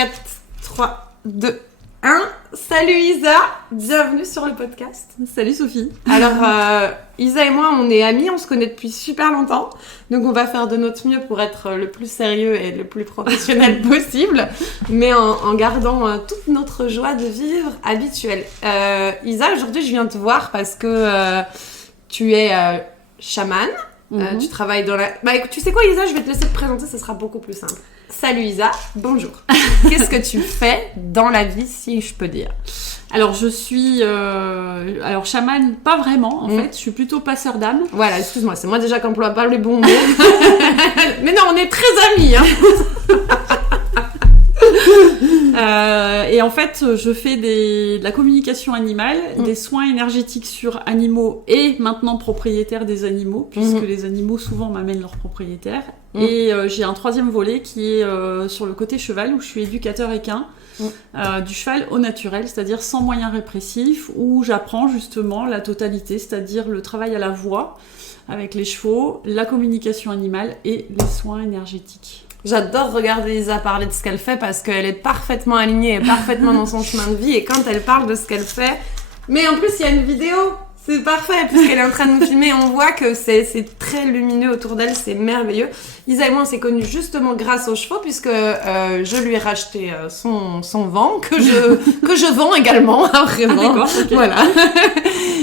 4, 3, 2, 1. Salut Isa, bienvenue sur le podcast. Salut Sophie. Alors, Isa et moi, on est amis, on se connaît depuis super longtemps. Donc, on va faire de notre mieux pour être le plus sérieux et le plus professionnel possible, mais en gardant toute notre joie de vivre habituelle. Isa, aujourd'hui, je viens te voir parce que tu es chamane. Tu travailles dans la... Bah écoute, tu sais quoi Isa, je vais te laisser te présenter, ça sera beaucoup plus simple. Salut Isa, bonjour. Qu'est-ce que tu fais dans la vie, si je peux dire? Alors je suis... chamane, pas vraiment en fait, je suis plutôt passeur d'âme. Voilà, excuse-moi, c'est moi déjà qui emploie pas les bons mots. Mais non, on est très amis hein. Et en fait, je fais de la communication animale, des soins énergétiques sur animaux et maintenant propriétaires des animaux, puisque les animaux souvent m'amènent leurs propriétaires. Et j'ai un troisième volet qui est sur le côté cheval, où je suis éducateur équin, du cheval au naturel, c'est-à-dire sans moyens répressifs, où j'apprends justement la totalité, c'est-à-dire le travail à la voix avec les chevaux, la communication animale et les soins énergétiques. J'adore regarder Isa parler de ce qu'elle fait parce qu'elle est parfaitement alignée et parfaitement dans son chemin de vie. Et quand elle parle de ce qu'elle fait... Mais en plus, il y a une vidéo. C'est parfait puisqu'elle est en train de nous filmer. On voit que c'est très lumineux autour d'elle. C'est merveilleux. Isa et moi, on s'est connus justement grâce aux chevaux puisque je lui ai racheté son vent que je vends également. Vraiment. Ah d'accord, okay. Voilà.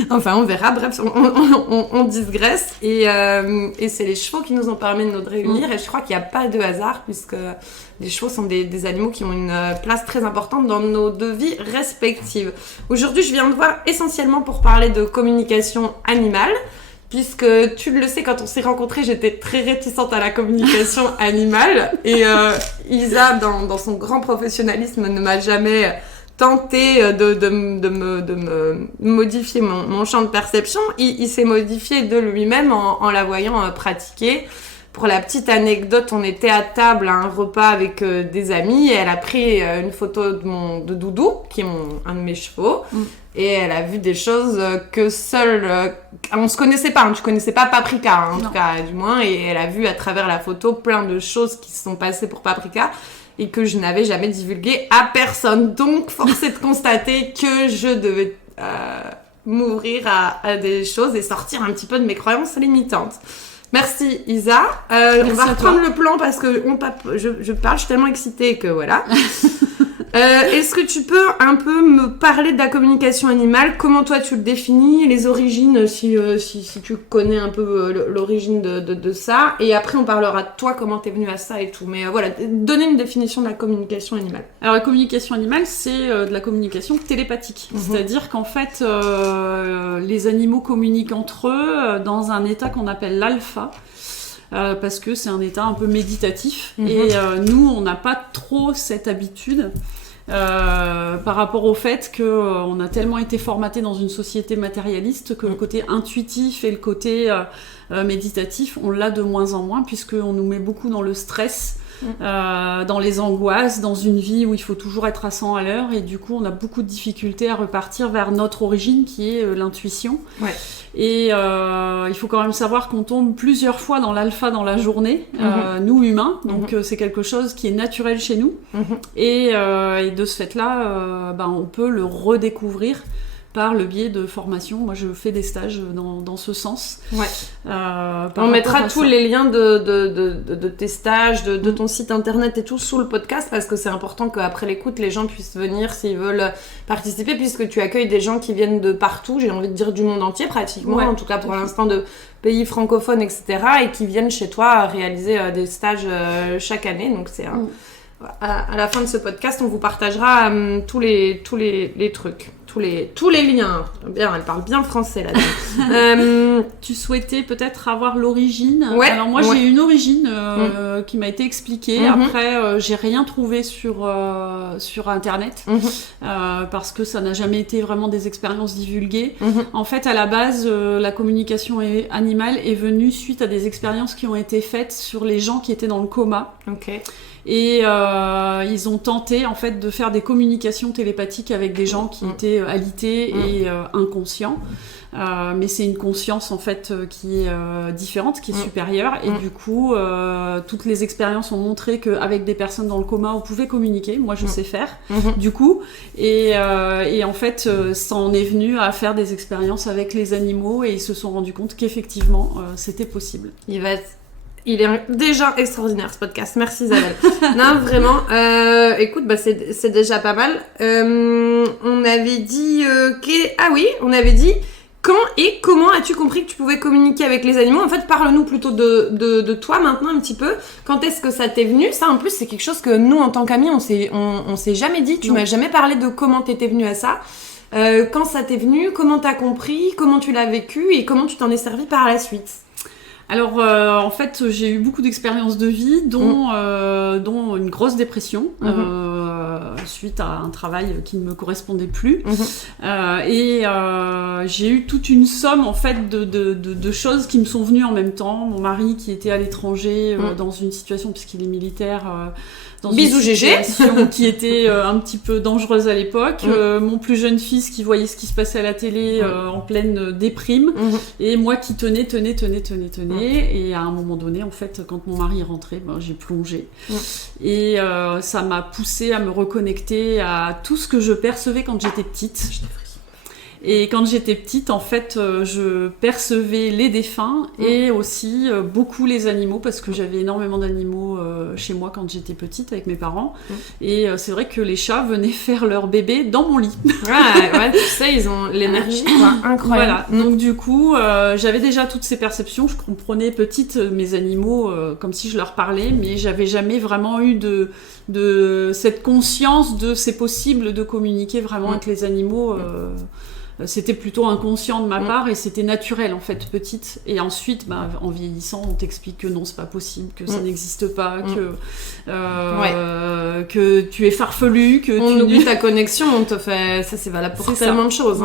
Enfin, on verra. Bref, on digresse. Et c'est les chevaux qui nous ont permis de nous réunir. Et je crois qu'il n'y a pas de hasard puisque les chevaux sont des animaux qui ont une place très importante dans nos deux vies respectives. Aujourd'hui, je viens te voir essentiellement pour parler de communication animale. Puisque tu le sais, quand on s'est rencontrés, j'étais très réticente à la communication animale. Et Isa, dans son grand professionnalisme, ne m'a jamais tenté de me modifier mon champ de perception. Il s'est modifié de lui-même en la voyant pratiquer. Pour la petite anecdote, on était à table à un repas avec des amis et elle a pris une photo de Doudou, qui est un de mes chevaux. Et elle a vu des choses que seule... on se connaissait pas, hein, tu connaissais pas Paprika, en tout cas, du moins. Et elle a vu à travers la photo plein de choses qui se sont passées pour Paprika et que je n'avais jamais divulguées à personne. Donc, force est de constater que je devais m'ouvrir à des choses et sortir un petit peu de mes croyances limitantes. Merci Isa. On va reprendre le plan parce que je parle, je suis tellement excitée que voilà. Est-ce que tu peux un peu me parler de la communication animale? Comment toi tu le définis? Les origines, si tu connais un peu l'origine de ça. Et après on parlera de toi, comment t'es venue à ça et tout. Mais voilà, donner une définition de la communication animale. Alors la communication animale, c'est de la communication télépathique. C'est-à-dire qu'en fait, les animaux communiquent entre eux dans un état qu'on appelle l'alpha. Parce que c'est un état un peu méditatif et nous on n'a pas trop cette habitude par rapport au fait qu'on a tellement été formaté dans une société matérialiste que le côté intuitif et le côté méditatif on l'a de moins en moins puisqu'on nous met beaucoup dans le stress, dans les angoisses, dans une vie où il faut toujours être à 100 à l'heure et du coup on a beaucoup de difficultés à repartir vers notre origine qui est l'intuition. Ouais. Et il faut quand même savoir qu'on tombe plusieurs fois dans l'alpha dans la journée, nous humains, donc c'est quelque chose qui est naturel chez nous. Et de ce fait-là, on peut le redécouvrir par le biais de formation. Moi, je fais des stages dans ce sens. Ouais. On mettra tous les liens de tes stages, de ton site internet et tout sous le podcast parce que c'est important qu'après l'écoute, les gens puissent venir s'ils veulent participer puisque tu accueilles des gens qui viennent de partout, j'ai envie de dire du monde entier pratiquement, en tout cas pour l'instant de pays francophones, etc. et qui viennent chez toi réaliser des stages chaque année. Donc c'est à la fin de ce podcast, on vous partagera tous les trucs. Tous les liens. Bien, elle parle bien français là-dedans. Tu souhaitais peut-être avoir l'origine. Ouais, alors moi j'ai une origine qui m'a été expliquée. Après j'ai rien trouvé sur internet parce que ça n'a jamais été vraiment des expériences divulguées. En fait à la base la communication animale est venue suite à des expériences qui ont été faites sur les gens qui étaient dans le coma. Et ils ont tenté en fait de faire des communications télépathiques avec des gens qui étaient alités et inconscients. Mais c'est une conscience en fait qui est différente, qui est supérieure, et du coup toutes les expériences ont montré qu'avec des personnes dans le coma on pouvait communiquer. Moi je sais faire du coup, et en fait ça en est venu à faire des expériences avec les animaux, et ils se sont rendus compte qu'effectivement c'était possible. Il est déjà extraordinaire ce podcast, merci Isabelle. Non, vraiment, écoute, c'est déjà pas mal. On avait dit on avait dit quand et comment as-tu compris que tu pouvais communiquer avec les animaux? En fait, parle-nous plutôt de toi maintenant un petit peu. Quand est-ce que ça t'est venu? Ça, en plus, c'est quelque chose que nous, en tant qu'amis, on s'est jamais dit. Tu m'as jamais parlé de comment t'étais venue à ça. Quand ça t'est venu, comment t'as compris, comment tu l'as vécu et comment tu t'en es servi par la suite? Alors, en fait, j'ai eu beaucoup d'expériences de vie, dont une grosse dépression, suite à un travail qui ne me correspondait plus. Et j'ai eu toute une somme, en fait, de choses qui me sont venues en même temps. Mon mari, qui était à l'étranger, dans une situation, puisqu'il est militaire... dans Bisous, une situation qui était un petit peu dangereuse à l'époque. Mon plus jeune fils qui voyait ce qui se passait à la télé en pleine déprime. Et moi qui tenais. Et à un moment donné, en fait, quand mon mari est rentré, j'ai plongé. Et ça m'a poussée à me reconnecter à tout ce que je percevais quand j'étais petite. Et quand j'étais petite, en fait, je percevais les défunts et aussi beaucoup les animaux, parce que j'avais énormément d'animaux chez moi quand j'étais petite avec mes parents. Et c'est vrai que les chats venaient faire leur bébé dans mon lit. Ouais, tu sais, ils ont l'énergie incroyable. Voilà. Donc du coup, j'avais déjà toutes ces perceptions. Je comprenais petite mes animaux comme si je leur parlais, mais j'avais jamais vraiment eu de cette conscience de c'est possible de communiquer vraiment avec les animaux. C'était plutôt inconscient de ma part et c'était naturel en fait, petite. Et ensuite, en vieillissant, on t'explique que non, c'est pas possible, que ça n'existe pas, que tu es farfelu, que on oublie ta connexion, on te fait... Ça, c'est valable pour tellement de choses.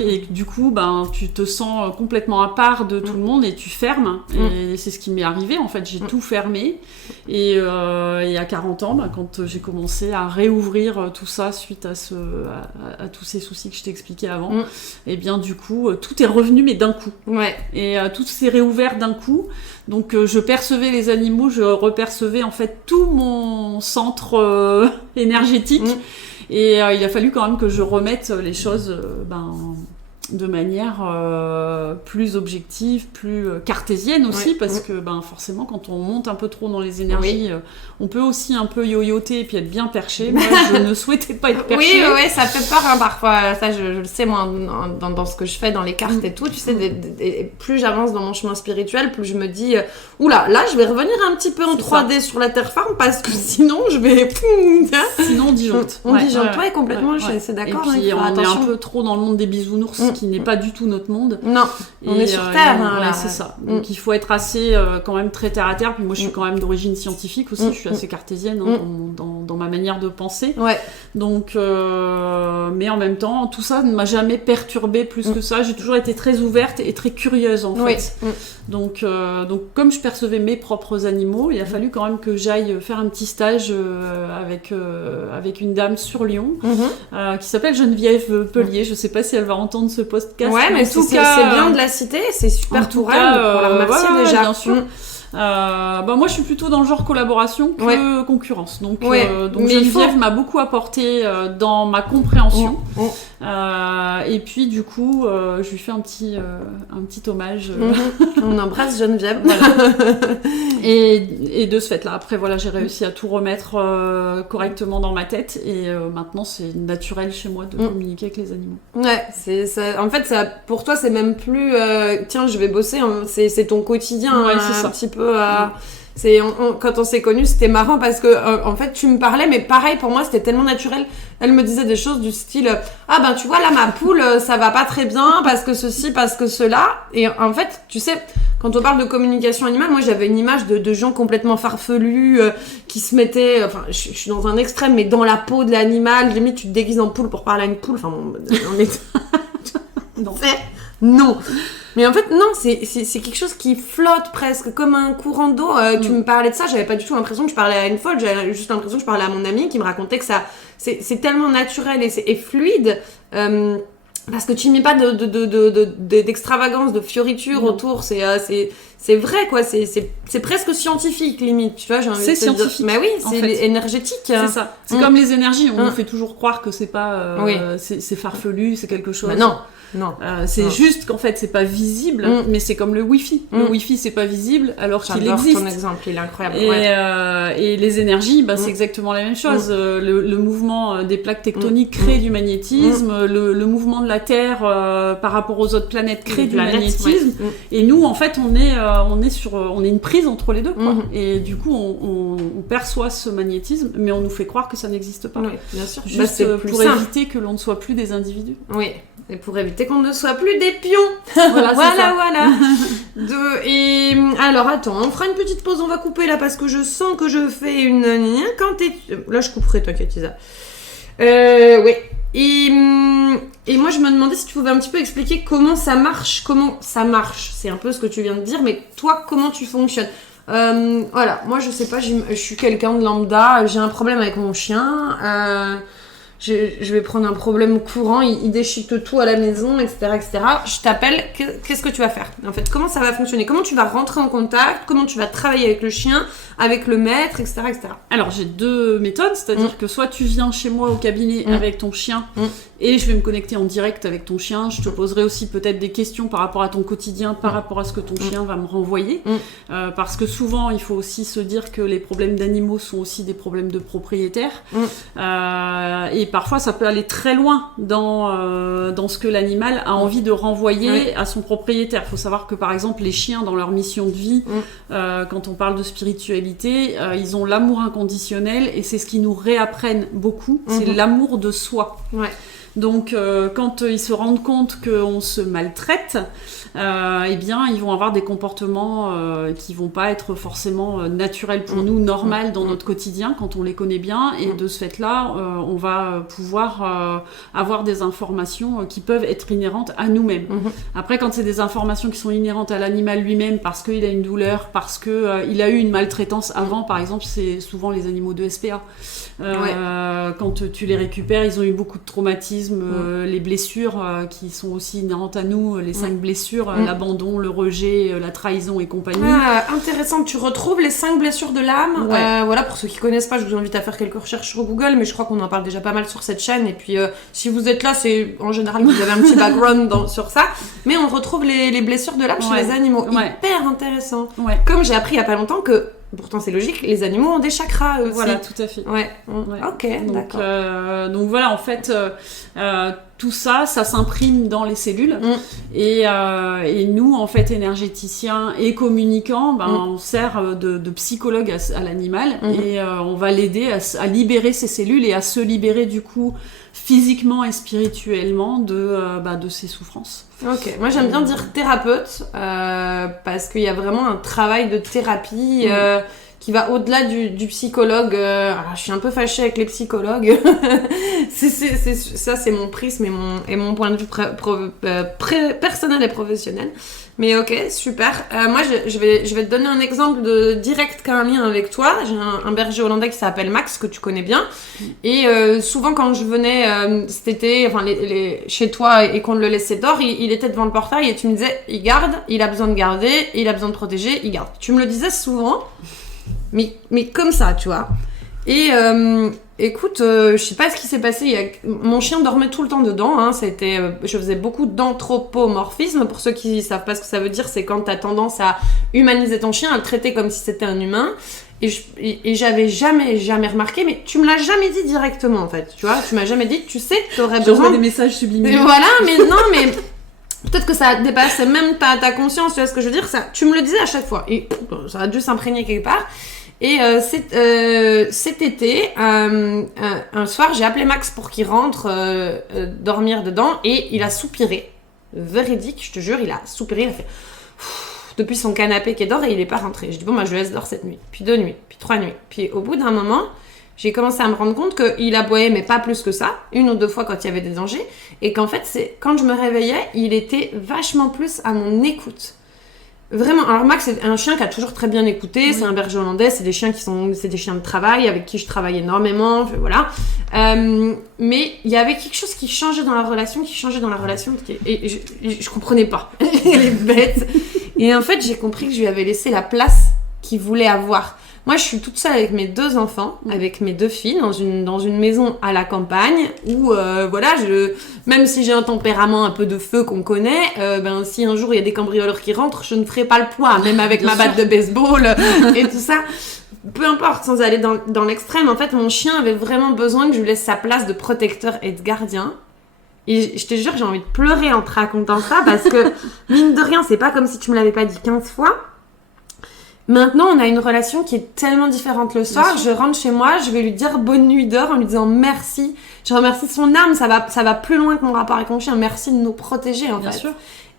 Et du coup, tu te sens complètement à part de tout le monde et tu fermes. Et c'est ce qui m'est arrivé, en fait. J'ai tout fermé. Et à 40 ans, quand j'ai commencé à réouvrir tout ça suite à tous ces soucis que je t'ai expliqués avant, et bien du coup tout est revenu mais d'un coup et tout s'est réouvert d'un coup, donc je percevais les animaux, je repercevais en fait tout mon centre énergétique et il a fallu quand même que je remette les choses de manière plus objective, plus cartésienne aussi, parce que forcément quand on monte un peu trop dans les énergies, on peut aussi un peu yo-yoter et puis être bien perché. Moi je ne souhaitais pas être perché. Oui, ça fait peur parfois, ça je le sais moi dans ce que je fais dans les cartes et tout, tu sais, plus j'avance dans mon chemin spirituel, plus je me dis oula, là je vais revenir un petit peu en 3D sur la terre ferme, parce que sinon je vais sinon on disjoncte. On disjoncte, complètement, je suis d'accord. Et puis on est un peu trop dans le monde des bisounours, qui n'est pas du tout notre monde. Non, on est sur Terre. Là, c'est ça. Donc il faut être assez quand même très terre à terre. Puis moi je suis quand même d'origine scientifique aussi, je suis assez cartésienne dans ma manière de penser. Donc, mais en même temps, tout ça ne m'a jamais perturbée plus que ça. J'ai toujours été très ouverte et très curieuse en fait. Donc comme je percevais mes propres animaux, il a fallu quand même que j'aille faire un petit stage avec une dame sur Lyon qui s'appelle Geneviève Pellier. Je sais pas si elle va entendre ce podcast. Ouais, mais c'est bien de la citer, c'est super pour elle, pour la remercier déjà. Bien sûr. Moi je suis plutôt dans le genre collaboration que concurrence, donc Geneviève m'a beaucoup apporté dans ma compréhension. Et puis du coup je lui fais un petit hommage. On embrasse Geneviève. Et de ce fait là après j'ai réussi à tout remettre correctement dans ma tête, et maintenant c'est naturel chez moi de communiquer avec les animaux. C'est ça. En fait ça, pour toi c'est même plus tiens je vais bosser, c'est ton quotidien, c'est ça. Un petit peu quand on s'est connus, c'était marrant parce que en fait tu me parlais, mais pareil pour moi c'était tellement naturel. Elle me disait des choses du style tu vois là ma poule ça va pas très bien parce que ceci, parce que cela. Et en fait tu sais, quand on parle de communication animale, moi j'avais une image de gens complètement farfelus qui se mettaient, je suis dans un extrême, mais dans la peau de l'animal, limite tu te déguises en poule pour parler à une poule, non. Mais en fait, non, c'est quelque chose qui flotte presque comme un courant d'eau. Tu me parlais de ça, j'avais pas du tout l'impression que je parlais à une folle, j'avais juste l'impression que je parlais à mon ami qui me racontait que ça, c'est tellement naturel et fluide. Parce que tu n'y mets pas d'extravagance, de fioriture autour, c'est vrai quoi, c'est presque scientifique limite, tu vois, j'ai envie c'est de te dire. scientifique. Mais oui, c'est énergétique. C'est ça. C'est comme les énergies, on nous fait toujours croire que c'est pas, c'est farfelu, c'est quelque chose. Bah non. C'est juste qu'en fait c'est pas visible, mais c'est comme le Wi-Fi. Le Wi-Fi c'est pas visible alors qu'il existe. Ton exemple, il est incroyable. Et les énergies, c'est exactement la même chose. Le mouvement des plaques tectoniques crée du magnétisme, le mouvement de la Terre par rapport aux autres planètes crée du magnétisme. Et nous en fait on est une prise entre les deux, quoi. Et du coup on perçoit ce magnétisme, mais on nous fait croire que ça n'existe pas. Oui, bien sûr. Juste pour éviter que l'on ne soit plus des individus. Oui. Et pour éviter qu'on ne soit plus des pions. Voilà. Alors, attends, on fera une petite pause, on va couper là parce que je sens que je fais une... Là, je couperai, t'inquiète, Isa. Ouais. Et moi, je me demandais si tu pouvais un petit peu expliquer comment ça marche. C'est un peu ce que tu viens de dire, mais toi, comment tu fonctionnes? Voilà, moi, je sais pas, je suis quelqu'un de lambda, j'ai un problème avec mon chien... Je vais prendre un problème courant, il déchiquette tout à la maison, etc., etc. Je t'appelle, qu'est-ce que tu vas faire? En fait, comment ça va fonctionner? Comment tu vas rentrer en contact? Comment tu vas travailler avec le chien, avec le maître, etc., etc. Alors, j'ai deux méthodes, c'est-à-dire que soit tu viens chez moi au cabinet avec ton chien et je vais me connecter en direct avec ton chien. Je te poserai aussi peut-être des questions par rapport à ton quotidien, par rapport à ce que ton chien va me renvoyer. Parce que souvent, il faut aussi se dire que les problèmes d'animaux sont aussi des problèmes de propriétaires. Et parfois, ça peut aller très loin dans ce que l'animal a envie de renvoyer à son propriétaire. Il faut savoir que, par exemple, les chiens, dans leur mission de vie, quand on parle de spiritualité, ils ont l'amour inconditionnel et c'est ce qu'ils nous réapprennent beaucoup. C'est l'amour de soi. Ouais. Donc, quand ils se rendent compte qu'on se maltraite, eh bien, ils vont avoir des comportements qui vont pas être forcément naturels pour nous, normaux dans notre quotidien, quand on les connaît bien. Et de ce fait-là, on va pouvoir avoir des informations qui peuvent être inhérentes à nous-mêmes. Après, quand c'est des informations qui sont inhérentes à l'animal lui-même, parce qu'il a une douleur, parce qu'il a eu une maltraitance avant, par exemple, c'est souvent les animaux de SPA. Quand tu les récupères, ils ont eu beaucoup de traumatismes, les blessures qui sont aussi inhérentes à nous, les 5 blessures, l'abandon, le rejet, la trahison et compagnie. Intéressant, tu retrouves les 5 blessures de l'âme. Voilà, pour ceux qui connaissent pas, je vous invite à faire quelques recherches sur Google, mais je crois qu'on en parle déjà pas mal sur cette chaîne. Et puis, si vous êtes là, c'est en général que vous avez un petit background sur ça. Mais on retrouve les blessures de l'âme chez les animaux. Hyper intéressant. Comme j'ai appris il y a pas longtemps que, pourtant c'est logique, les animaux ont des chakras aussi. Voilà, tout à fait. Ok, d'accord. Donc voilà, en fait, tout ça s'imprime dans les cellules. Et nous, en fait, énergéticiens et communicants, on sert de psychologue à l'animal et on va l'aider à libérer ses cellules et à se libérer du coup physiquement et spirituellement de ses souffrances. Ok, moi j'aime bien dire thérapeute parce qu'il y a vraiment un travail de thérapie qui va au-delà du psychologue. Alors, je suis un peu fâchée avec les psychologues. Ça, c'est mon prisme et mon point de vue personnel et professionnel. Mais ok, super. Moi, je vais te donner un exemple direct qui a un lien avec toi. J'ai un berger hollandais qui s'appelle Max, que tu connais bien. Et souvent, quand je venais cet été chez toi et qu'on le laissait dehors, il était devant le portail et tu me disais, il garde, il a besoin de garder, il a besoin de protéger, il garde. Tu me le disais souvent, mais comme ça, tu vois. Et écoute, je sais pas ce qui s'est passé. Mon chien dormait tout le temps dedans. Hein. Je faisais beaucoup d'anthropomorphisme. Pour ceux qui savent pas ce que ça veut dire, c'est quand t'as tendance à humaniser ton chien, à le traiter comme si c'était un humain. Et j'avais jamais remarqué, mais tu me l'as jamais dit directement en fait. Tu vois, tu m'as jamais dit. Tu sais que t'aurais besoin. Des messages subliminaux. Voilà, mais non, mais. Peut-être que ça dépasse même ta conscience, tu vois ce que je veux dire, ça, tu me le disais à chaque fois. Et ça a dû s'imprégner quelque part. Et cet été, un soir, j'ai appelé Max pour qu'il rentre dormir dedans et il a soupiré. Véridique, je te jure, il a soupiré, il a fait depuis son canapé qui dort et il est pas rentré. Je dis bon, je le laisse dehors cette nuit, puis 2 nuits, puis 3 nuits. Puis au bout d'un moment, j'ai commencé à me rendre compte qu'il aboyait, mais pas plus que ça, 1 ou 2 fois quand il y avait des dangers, et qu'en fait, quand je me réveillais, il était vachement plus à mon écoute. Vraiment, alors Max c'est un chien qui a toujours très bien écouté, c'est un berger hollandais, c'est des chiens de travail avec qui je travaille énormément, voilà. Mais il y avait quelque chose qui changeait dans la relation, et je comprenais pas. Elle est bête. Et en fait, j'ai compris que je lui avais laissé la place qu'il voulait avoir. Moi, je suis toute seule avec mes 2 enfants, avec mes 2 filles, dans une maison à la campagne, où, voilà, même si j'ai un tempérament un peu de feu qu'on connaît, si un jour il y a des cambrioleurs qui rentrent, je ne ferai pas le poids, même avec ma batte de baseball et tout ça. Peu importe, sans aller dans l'extrême, en fait, mon chien avait vraiment besoin que je lui laisse sa place de protecteur et de gardien. Et je te jure, j'ai envie de pleurer en te racontant ça, parce que, mine de rien, c'est pas comme si tu me l'avais pas dit 15 fois. Maintenant, on a une relation qui est tellement différente le soir. Je rentre chez moi, je vais lui dire bonne nuit d'heure en lui disant merci. Je remercie son âme, ça va plus loin que mon rapport avec mon chien. Merci de nous protéger, en fait. Bien sûr.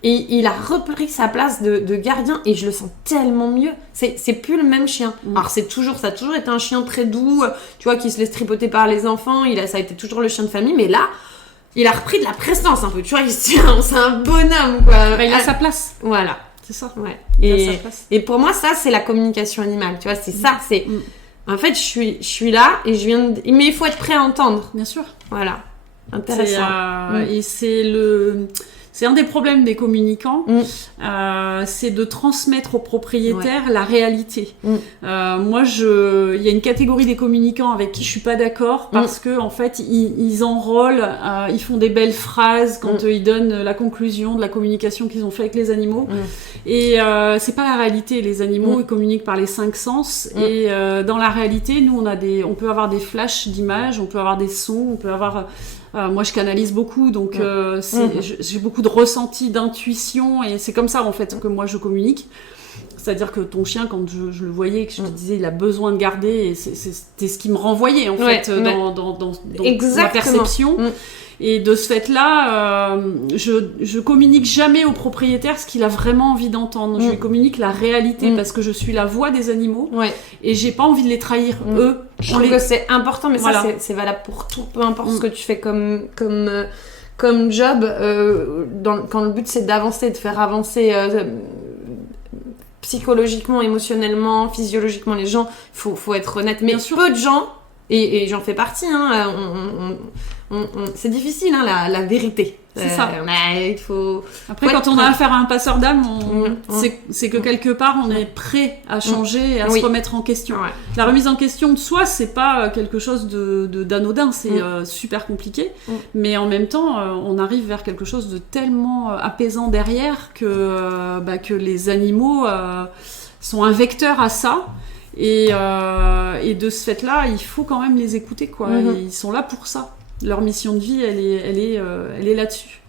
Et il a repris sa place de gardien et je le sens tellement mieux. C'est plus le même chien. Alors ça a toujours été un chien très doux, tu vois, qui se laisse tripoter par les enfants. Ça a été toujours le chien de famille, mais là, il a repris de la prestance un peu. Tu vois, c'est un bonhomme, quoi. Il a sa place. Voilà. C'est ça. Ouais. Et pour moi, ça, c'est la communication animale. Tu vois, c'est ça. En fait, je suis là et mais il faut être prêt à entendre. Bien sûr. Voilà. Intéressant. Et c'est un des problèmes des communicants, c'est de transmettre aux propriétaires la réalité. Moi, il y a une catégorie des communicants avec qui je suis pas d'accord parce que en fait, ils enrôlent, ils font des belles phrases quand ils donnent la conclusion de la communication qu'ils ont fait avec les animaux. Et c'est pas la réalité. Les animaux, ils communiquent par les 5 sens. Et dans la réalité, nous, on peut avoir des flashs d'images, on peut avoir des sons, on peut avoir moi, je canalise beaucoup, donc j'ai beaucoup de ressenti, d'intuition, et c'est comme ça, en fait, que moi, je communique. C'est-à-dire que ton chien, quand je le voyais, que je te disais, il a besoin de garder, et c'était ce qui me renvoyait, en fait, dans ma perception. Et de ce fait-là, je communique jamais au propriétaire ce qu'il a vraiment envie d'entendre. Je lui communique la réalité parce que je suis la voix des animaux et j'ai pas envie de les trahir, eux. Je trouve que c'est important, mais voilà. Ça, c'est valable pour tout, peu importe ce que tu fais comme job. Quand le but, c'est d'avancer, de faire avancer psychologiquement, émotionnellement, physiologiquement les gens, faut être honnête. Mais peu de gens, et j'en fais partie, c'est difficile, la vérité. C'est ça. Il faut... Après, quand on a affaire à un passeur d'âme, c'est que quelque part, on est prêt à changer et à se remettre en question. Ouais. La remise en question de soi, c'est pas quelque chose d'anodin, c'est super compliqué. Mais en même temps, on arrive vers quelque chose de tellement apaisant derrière que les animaux sont un vecteur à ça. Et de ce fait-là, il faut quand même les écouter, quoi. Ils sont là pour ça. Leur mission de vie, elle est là-dessus.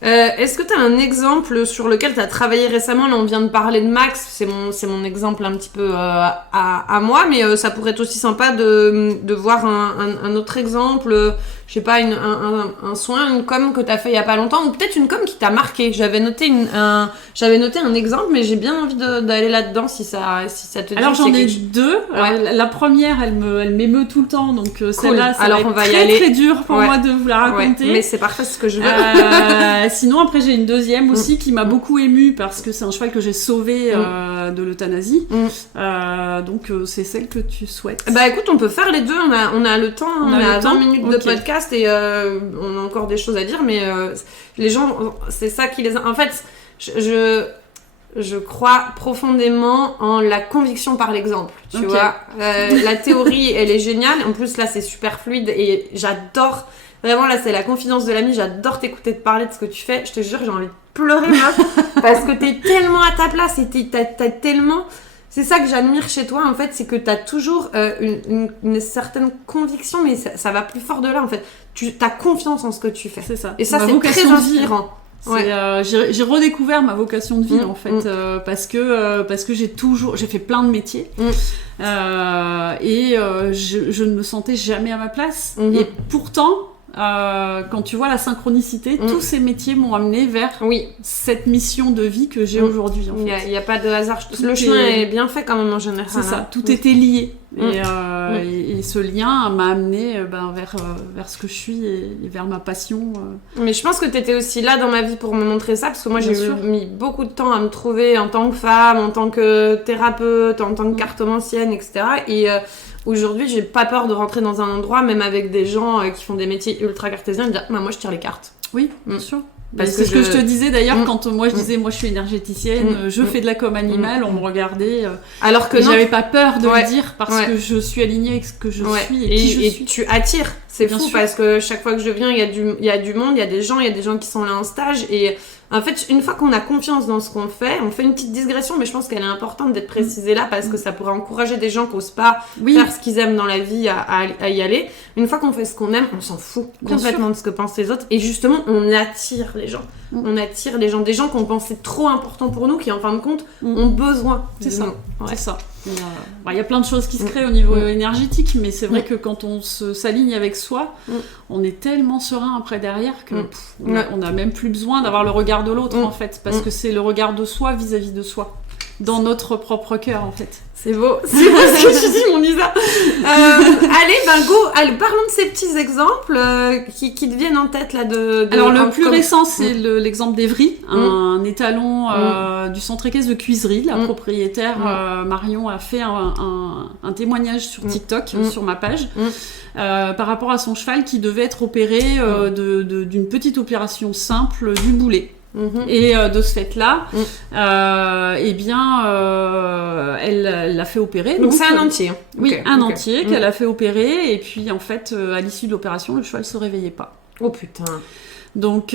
Est-ce que tu as un exemple sur lequel tu as travaillé récemment ? Là, on vient de parler de Max, c'est mon exemple un petit peu à moi, mais ça pourrait être aussi sympa de voir un autre exemple, je sais pas, un soin, une com que tu as fait il y a pas longtemps, ou peut-être une com qui t'a marqué. J'avais noté un exemple, mais j'ai bien envie d'aller là-dedans si ça te dit. Alors j'en ai 2. Ouais. La première, elle m'émeut tout le temps, donc celle-là, ça alors, va être très dur pour moi de vous la raconter. Ouais, mais c'est parfait, c'est ce que je veux. Sinon, après, j'ai une deuxième aussi qui m'a beaucoup émue parce que c'est un cheval que j'ai sauvé de l'euthanasie. Donc, c'est celle que tu souhaites. Bah écoute, on peut faire les deux. On a le temps. On a 20 minutes de podcast et on a encore des choses à dire. Mais les gens, c'est ça qui les... En fait, je crois profondément en la conviction par l'exemple. Tu vois, la théorie, elle est géniale. En plus, là, c'est super fluide et j'adore... Vraiment, là, c'est la confidence de l'ami. J'adore t'écouter te parler de ce que tu fais. Je te jure, j'ai envie de pleurer, meuf. Parce que t'es tellement à ta place et t'as tellement... C'est ça que j'admire chez toi, en fait. C'est que t'as toujours une certaine conviction, mais ça va plus fort de là, en fait. T'as confiance en ce que tu fais. C'est ça. Et ça, c'est très inspirant. J'ai redécouvert ma vocation de vie, en fait. Parce que j'ai fait plein de métiers. Et je ne me sentais jamais à ma place. Et pourtant... quand tu vois la synchronicité, tous ces métiers m'ont amené vers cette mission de vie que j'ai aujourd'hui. En fait. Il n'y a pas de hasard. Le chemin est bien fait quand même en général. C'est ça, tout était lié. Et ce lien m'a amené vers ce que je suis et vers ma passion. Mais je pense que tu étais aussi là dans ma vie pour me montrer ça, parce que moi j'ai mis beaucoup de temps à me trouver en tant que femme, en tant que thérapeute, en tant que cartomancienne, etc. Et aujourd'hui, j'ai pas peur de rentrer dans un endroit, même avec des gens qui font des métiers ultra cartésiens, et de dire moi je tire les cartes. Oui, bien sûr. C'est ce que je te disais d'ailleurs quand moi je disais moi je suis énergéticienne, je fais de la com animale, on me regardait alors que j'avais pas peur de le dire parce que je suis alignée avec ce que je suis et qui je suis. Tu attires, c'est fou parce que chaque fois que je viens il y a du monde, il y a des gens qui sont là en stage et en fait, une fois qu'on a confiance dans ce qu'on fait, on fait une petite digression, mais je pense qu'elle est importante d'être précisée là parce que ça pourrait encourager des gens qui n'osent pas faire ce qu'ils aiment dans la vie à y aller. Une fois qu'on fait ce qu'on aime, on s'en fout complètement de ce que pensent les autres. Et justement, on attire les gens. On attire les gens, des gens qu'on pensait trop importants pour nous, qui en fin de compte ont besoin. C'est ça. C'est ça. Il y a plein de choses qui se créent au niveau énergétique, mais c'est vrai que quand on s'aligne avec soi, on est tellement serein après derrière que on n'a même plus besoin d'avoir le regard de l'autre en fait, parce que c'est le regard de soi vis-à-vis de soi, dans notre propre cœur en fait. C'est beau ce que tu dis mon Lisa. Allez, go, parlons de ces petits exemples qui te viennent en tête là Alors le plus récent c'est l'exemple d'Evry, un étalon du centre équestre de Cuisery. La propriétaire Marion a fait un témoignage sur TikTok, sur ma page, par rapport à son cheval qui devait être opéré d'une petite opération simple du boulet. Et de ce fait-là, elle l'a fait opérer. Donc c'est un entier. Oui, un entier qu'elle a fait opérer. Et puis en fait, à l'issue de l'opération, le cheval se réveillait pas. Oh putain. Donc,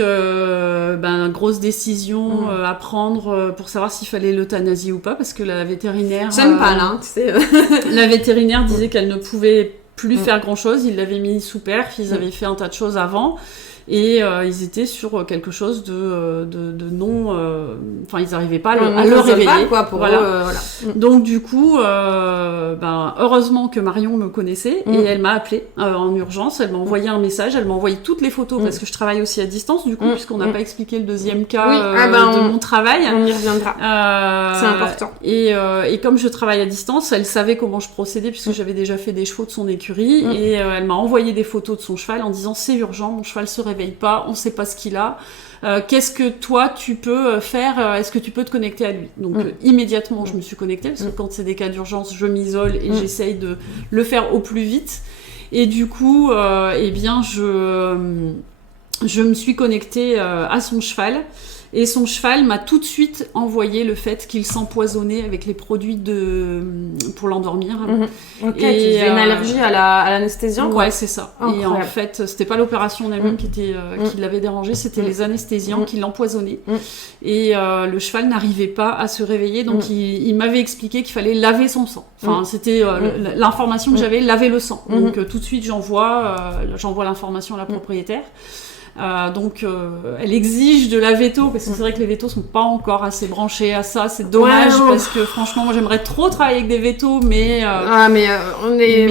grosse décision à prendre pour savoir s'il fallait l'euthanasie ou pas, parce que la vétérinaire... J'aime pas là, tu sais. La vétérinaire disait qu'elle ne pouvait plus faire grand-chose. Ils l'avaient mis sous perf, ils avaient fait un tas de choses avant. Et ils étaient sur quelque chose de non... Enfin, ils n'arrivaient pas à le réveiller. Quoi, pour eux, Donc, du coup, heureusement que Marion me connaissait et elle m'a appelée en urgence. Elle m'a envoyé un message. Elle m'a envoyé toutes les photos parce que je travaille aussi à distance, du coup, puisqu'on n'a pas expliqué le deuxième cas de mon travail. On y reviendra. C'est important. Et comme je travaille à distance, elle savait comment je procédais puisque j'avais déjà fait des chevaux de son écurie. Et elle m'a envoyé des photos de son cheval en disant « C'est urgent, mon cheval se réveille pas, on sait pas ce qu'il a. Qu'est-ce que toi tu peux faire? Est-ce que tu peux te connecter à lui ?» Donc immédiatement je me suis connectée parce que quand c'est des cas d'urgence, je m'isole et j'essaye de le faire au plus vite. Et du coup, je me suis connectée à son cheval. Et son cheval m'a tout de suite envoyé le fait qu'il s'empoisonnait avec les produits pour l'endormir. Ok, qu'il avait une allergie à l'anesthésiant, quoi. Ouais, c'est ça. Incroyable. Et en fait, c'était pas l'opération en elle-même qui l'avait dérangé, c'était les anesthésiants qui l'empoisonnaient. Et le cheval n'arrivait pas à se réveiller, donc il m'avait expliqué qu'il fallait laver son sang. Enfin, c'était l'information que j'avais, laver le sang. Donc tout de suite, j'envoie l'information à la propriétaire. Donc elle exige de la veto parce que c'est vrai que les vétos sont pas encore assez branchés à ça, c'est dommage parce que franchement moi j'aimerais trop travailler avec des vétos mais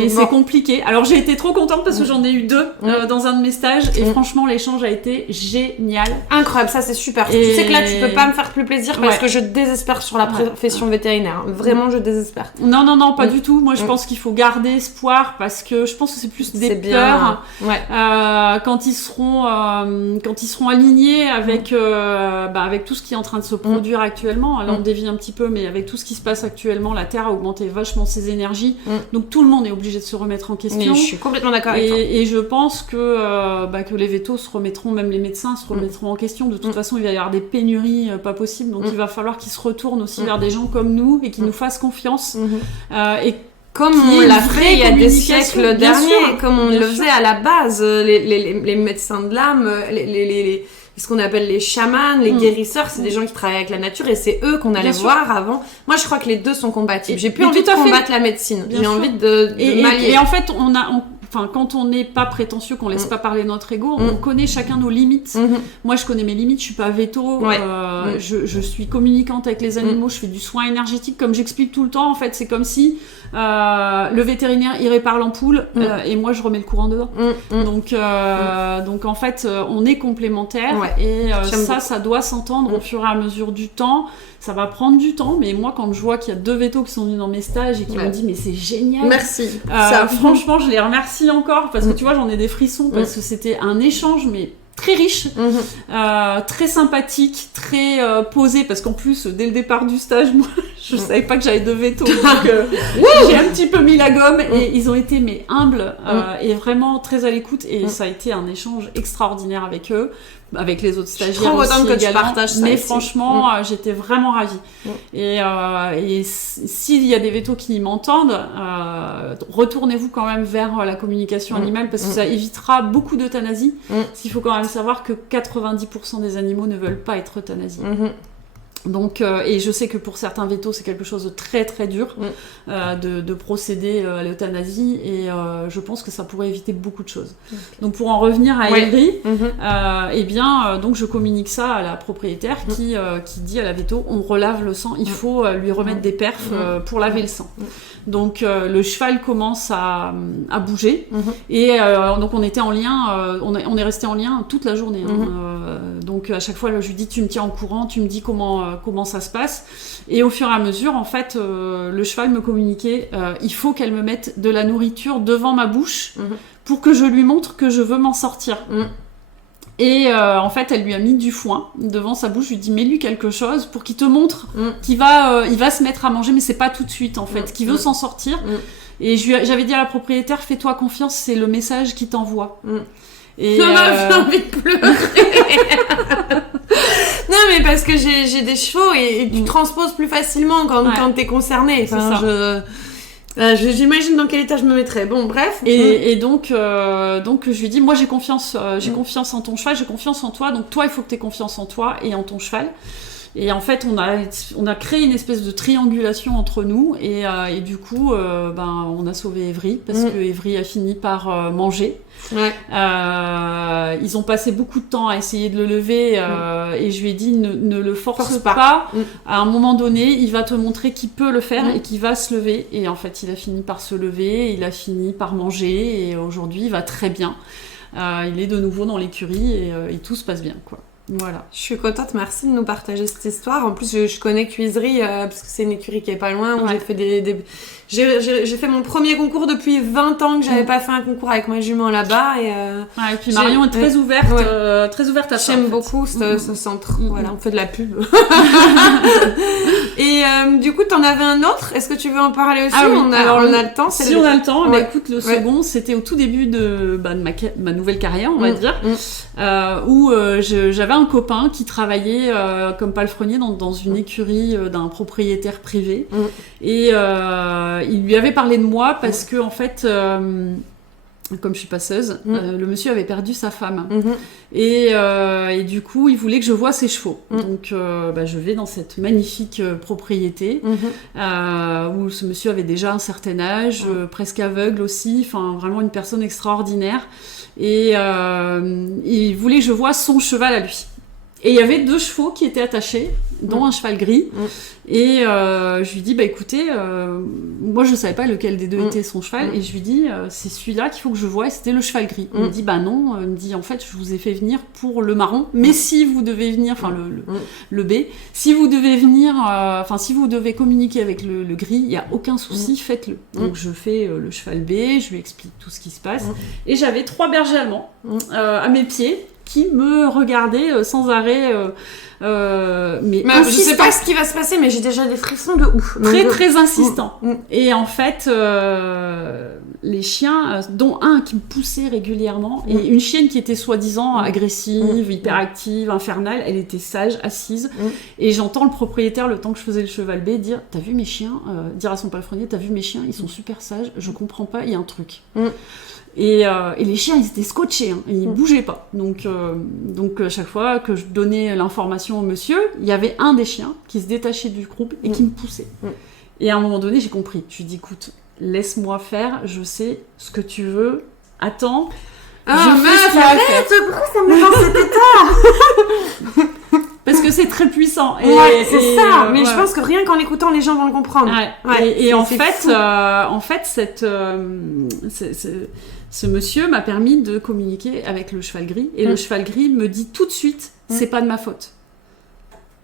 c'est compliqué. Alors j'ai été trop contente parce que j'en ai eu 2 dans un de mes stages et franchement l'échange a été génial, incroyable, ça c'est super. Tu sais que là tu peux pas me faire plus plaisir parce que je désespère sur la profession vétérinaire, vraiment je désespère. Non pas du tout, moi je pense qu'il faut garder espoir parce que je pense que c'est plus des peurs quand ils seront alignés avec tout ce qui est en train de se produire actuellement. Alors on dévie un petit peu, mais avec tout ce qui se passe actuellement, la Terre a augmenté vachement ses énergies, donc tout le monde est obligé de se remettre en question. Mais je suis complètement d'accord avec toi. Et je pense que les vétos se remettront, même les médecins se remettront en question. De toute façon, il va y avoir des pénuries pas possibles, donc il va falloir qu'ils se retournent aussi vers des gens comme nous et qui nous fassent confiance. Et comme on l'a fait il y a des siècles derniers, comme on le faisait à la base, les médecins de l'âme, ce qu'on appelle les chamans, les guérisseurs, c'est des gens qui travaillent avec la nature et c'est eux qu'on allait voir avant. Moi, je crois que les deux sont compatibles. J'ai plus envie de combattre la médecine. J'ai envie de m'allier. Et en fait, quand on n'est pas prétentieux, qu'on laisse pas parler notre ego, on connaît chacun nos limites. Moi, je connais mes limites, je suis pas veto, je suis communicante avec les animaux, je fais du soin énergétique, comme j'explique tout le temps. En fait, c'est comme si le vétérinaire il répare l'ampoule et moi je remets le courant dedans. Donc en fait, on est complémentaires et ça doit s'entendre au fur et à mesure du temps. Ça va prendre du temps, mais moi, quand je vois qu'il y a 2 vétos qui sont venus dans mes stages et qui m'ont dit « mais c'est génial !» Merci. Franchement, je les remercie encore parce que tu vois, j'en ai des frissons parce que c'était un échange, mais très riche, très sympathique, très posé, parce qu'en plus, dès le départ du stage, moi, je savais pas que j'avais 2 vétos, donc j'ai un petit peu mis la gomme et ils ont été humbles et vraiment très à l'écoute et ça a été un échange extraordinaire avec eux. Avec les autres stagiaires aussi que tu partages ça mais ici. Franchement j'étais vraiment ravie et s'il y a des vétos qui m'entendent retournez-vous quand même vers la communication animale parce que ça évitera beaucoup d'euthanasie parce qu'il faut quand même savoir que 90% des animaux ne veulent pas être euthanasiés. Donc, et je sais que pour certains vétos, c'est quelque chose de très très dur de procéder à l'euthanasie et je pense que ça pourrait éviter beaucoup de choses. Donc pour en revenir à Evry, donc je communique ça à la propriétaire qui dit à la véto, on relave le sang, il faut lui remettre des perfs pour laver le sang. Donc le cheval commence à bouger et donc on était en lien, on est resté en lien toute la journée. Donc à chaque fois je lui dis tu me tiens au courant, tu me dis comment ça se passe et au fur et à mesure en fait le cheval me communiquait il faut qu'elle me mette de la nourriture devant ma bouche pour que je lui montre que je veux m'en sortir. Et en fait, elle lui a mis du foin devant sa bouche. Je lui dis, mets-lui quelque chose pour qu'il te montre qu'il va, il va se mettre à manger, mais c'est pas tout de suite en fait, qu'il veut s'en sortir. Et j'avais dit à la propriétaire, fais-toi confiance, c'est le message qu'il t'envoie. Et j'ai envie de pleurer. Non, mais parce que j'ai des chevaux et tu transposes plus facilement quand t'es concerné. Enfin, c'est ça. J'imagine dans quel état je me mettrais. Bon, bref. Et donc je lui dis, moi j'ai confiance en ton cheval, j'ai confiance en toi. Donc toi, il faut que tu aies confiance en toi et en ton cheval. Et en fait, on a créé une espèce de triangulation entre nous et du coup, on a sauvé Evry parce que Evry a fini par manger. Ils ont passé beaucoup de temps à essayer de le lever et je lui ai dit ne le force pas. À un moment donné, il va te montrer qu'il peut le faire et qu'il va se lever. Et en fait, il a fini par se lever, il a fini par manger et aujourd'hui, il va très bien. Il est de nouveau dans l'écurie et tout se passe bien, quoi. Voilà. Je suis contente, merci de nous partager cette histoire. En plus, je connais Cuiserie parce que c'est une écurie qui est pas loin où j'ai fait j'ai fait mon premier concours depuis 20 ans que j'avais pas fait un concours avec ma jument là-bas et puis Marion est très ouverte, très ouverte à ça. J'aime beaucoup ce centre. Voilà, on fait de la pub. Et du coup, t'en avais un autre. Est-ce que tu veux en parler aussi? On a le temps. Si on a le temps, écoute, le second, c'était au tout début de ma nouvelle carrière, on va dire, où j'avais un copain qui travaillait comme palefrenier dans une écurie d'un propriétaire privé et il lui avait parlé de moi parce que en fait comme je suis passeuse, le monsieur avait perdu sa femme et du coup il voulait que je voie ses chevaux. Donc je vais dans cette magnifique propriété où ce monsieur avait déjà un certain âge, presque aveugle aussi, enfin vraiment une personne extraordinaire et il voulait que je voie son cheval à lui. Et il y avait 2 chevaux qui étaient attachés, dont un cheval gris. Et je lui dis, écoutez, moi je ne savais pas lequel des 2 était son cheval. Et je lui dis, c'est celui-là qu'il faut que je voie. Et c'était le cheval gris. Il me dit, non. Il me dit, en fait, je vous ai fait venir pour le marron. Mais si vous devez venir, enfin le B, si vous devez venir, si vous devez communiquer avec le gris, il n'y a aucun souci, faites-le. Donc je fais le cheval B, je lui explique tout ce qui se passe. Et j'avais 3 bergers allemands à mes pieds qui me regardaient sans arrêt. Je sais pas ce qui va se passer, mais j'ai déjà des frissons de ouf. Très insistant. Et en fait, les chiens, dont un qui me poussait régulièrement, et une chienne qui était soi-disant agressive, hyperactive, infernale, elle était sage, assise. Et j'entends le propriétaire, le temps que je faisais le cheval B, dire « T'as vu mes chiens ?» dire à son palefrenier « T'as vu mes chiens, ils sont super sages, je comprends pas, il y a un truc. » Et les chiens, ils étaient scotchés, ils bougeaient pas. Donc à chaque fois que je donnais l'information au monsieur, il y avait un des chiens qui se détachait du groupe et qui me poussait. Et à un moment donné, j'ai compris. Je lui ai dit, écoute, laisse-moi faire, je sais ce que tu veux, attends, Ah, je fais ce meuf, qu'il y a à faire. arrête, pourquoi ça me met dans cet état? Parce que c'est très puissant. Ouais, c'est ça. Mais ouais. je pense que rien qu'en l'écoutant, les gens vont le comprendre. Ouais. Ouais, Et en c'est fait, fou. ce monsieur m'a permis de communiquer avec le cheval gris. Et le cheval gris me dit tout de suite, c'est pas de ma faute.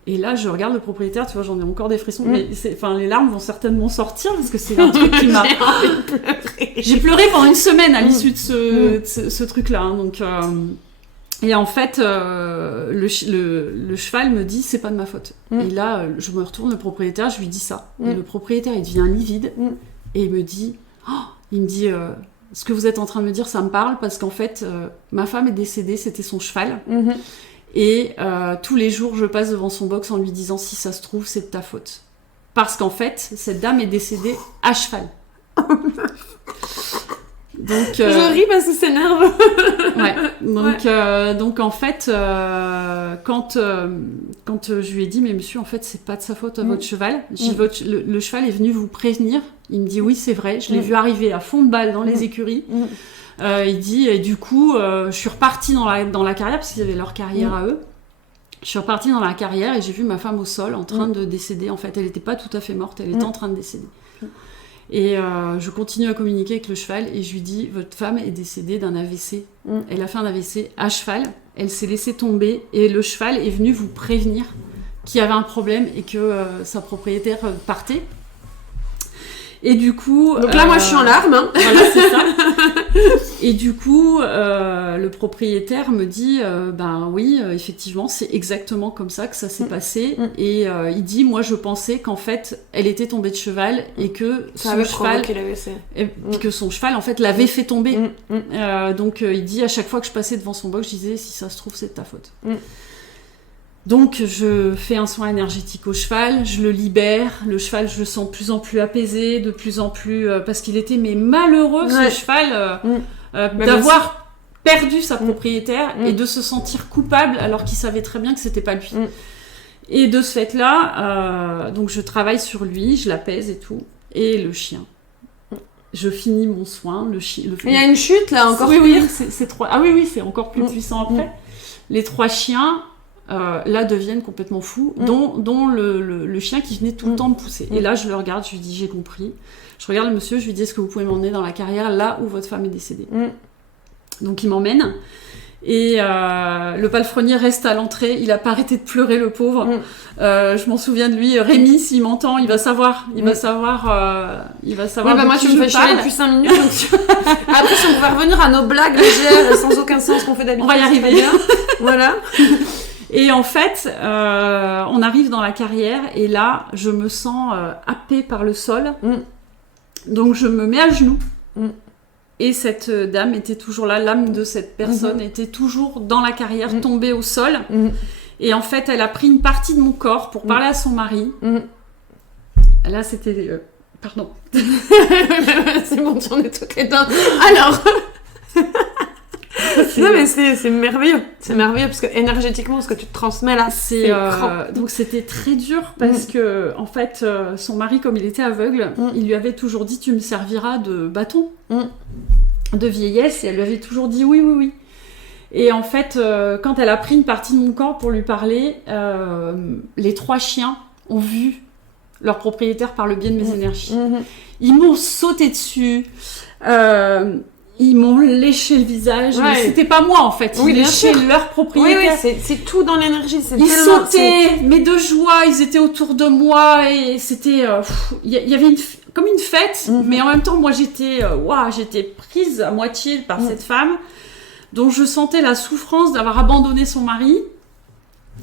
Et là, je regarde le propriétaire, tu vois, j'en ai encore des frissons. Mais les larmes vont certainement sortir parce que c'est un truc qui m'a... J'ai envie de pleurer. J'ai pleuré pendant une semaine à l'issue de ce truc-là. Hein, donc, et en fait, le cheval me dit, c'est pas de ma faute. Et là, je me retourne, le propriétaire, je lui dis ça. Et le propriétaire, il devient livide. Et il me dit, ce que vous êtes en train de me dire, ça me parle parce qu'en fait, ma femme est décédée, c'était son cheval. Et tous les jours, je passe devant son box en lui disant, si ça se trouve, c'est de ta faute. Parce qu'en fait, cette dame est décédée à cheval. Donc, Je ris parce que c'est nerveux. ouais. Donc en fait, quand je lui ai dit, mais monsieur, en fait, c'est pas de sa faute à votre cheval. Le cheval est venu vous prévenir. Il me dit, oui, c'est vrai. Je l'ai vu arriver à fond de balle dans les écuries. Il dit, et du coup, je suis repartie dans la carrière, parce qu'ils avaient leur carrière à eux. Je suis repartie dans la carrière et j'ai vu ma femme au sol en train de décéder. En fait, elle n'était pas tout à fait morte, elle était en train de décéder. Et je continue à communiquer avec le cheval et je lui dis, votre femme est décédée d'un AVC. Elle a fait un AVC à cheval, elle s'est laissée tomber et le cheval est venu vous prévenir qu'il y avait un problème et que sa propriétaire partait. Et du coup... Donc là, moi, je suis en larmes. Hein. Voilà, c'est ça. Et du coup, le propriétaire me dit, ben oui, effectivement, c'est exactement comme ça que ça s'est passé. Et il dit, moi, je pensais qu'en fait, elle était tombée de cheval et que Ça que son cheval, en fait, l'avait fait tomber. Donc, il dit, à chaque fois que je passais devant son box, je disais, si ça se trouve, c'est de ta faute. Donc, je fais un soin énergétique au cheval, je le libère. Le cheval, je le sens de plus en plus apaisé, de plus en plus... parce qu'il était malheureux, ce cheval, d'avoir perdu sa propriétaire et de se sentir coupable alors qu'il savait très bien que c'était pas lui. Et de ce fait-là, donc je travaille sur lui, je l'apaise et tout. Et le chien. Je finis mon soin. Il y a une chute, là, encore pire. Oui, c'est trois... Ah oui, c'est encore plus puissant après. Les 3 chiens... là deviennent complètement fous, dont le chien qui venait tout le temps me pousser. Et là, je le regarde, je lui dis, j'ai compris. Je regarde le monsieur, je lui dis, est-ce que vous pouvez m'emmener dans la carrière là où votre femme est décédée? Donc, il m'emmène. Et le palefrenier reste à l'entrée. Il a pas arrêté de pleurer, le pauvre. Je m'en souviens de lui. Rémi, s'il m'entend, il va savoir. Il va savoir. Oui, moi, tu me fais chialer depuis 5 minutes. Donc après, si on pouvait revenir à nos blagues légères, sans aucun sens qu'on fait d'habitude. On va y arriver. Voilà. Et en fait, on arrive dans la carrière et là, je me sens happée par le sol. Donc, je me mets à genoux. Et cette dame était toujours là, l'âme de cette personne était toujours dans la carrière, tombée au sol. Et en fait, elle a pris une partie de mon corps pour parler à son mari. Là, c'était... Pardon. C'est bon, j'en ai toutes les dents. Alors... Non mais c'est merveilleux, parce que énergétiquement ce que tu te transmets là, c'est donc c'était très dur parce que en fait son mari, comme il était aveugle, il lui avait toujours dit, tu me serviras de bâton de vieillesse, et elle lui avait toujours dit oui. Et en fait quand elle a pris une partie de mon corps pour lui parler, les 3 chiens ont vu leur propriétaire par le biais de mes énergies. Ils m'ont sauté dessus. Ils m'ont léché le visage, mais c'était pas moi en fait. Ils léchaient leur propriétaire. Oui, c'est tout dans l'énergie. Ils sautaient, mais de joie, ils étaient autour de moi et c'était. Il y avait comme une fête, mais en même temps, moi j'étais prise à moitié par cette femme, dont je sentais la souffrance d'avoir abandonné son mari.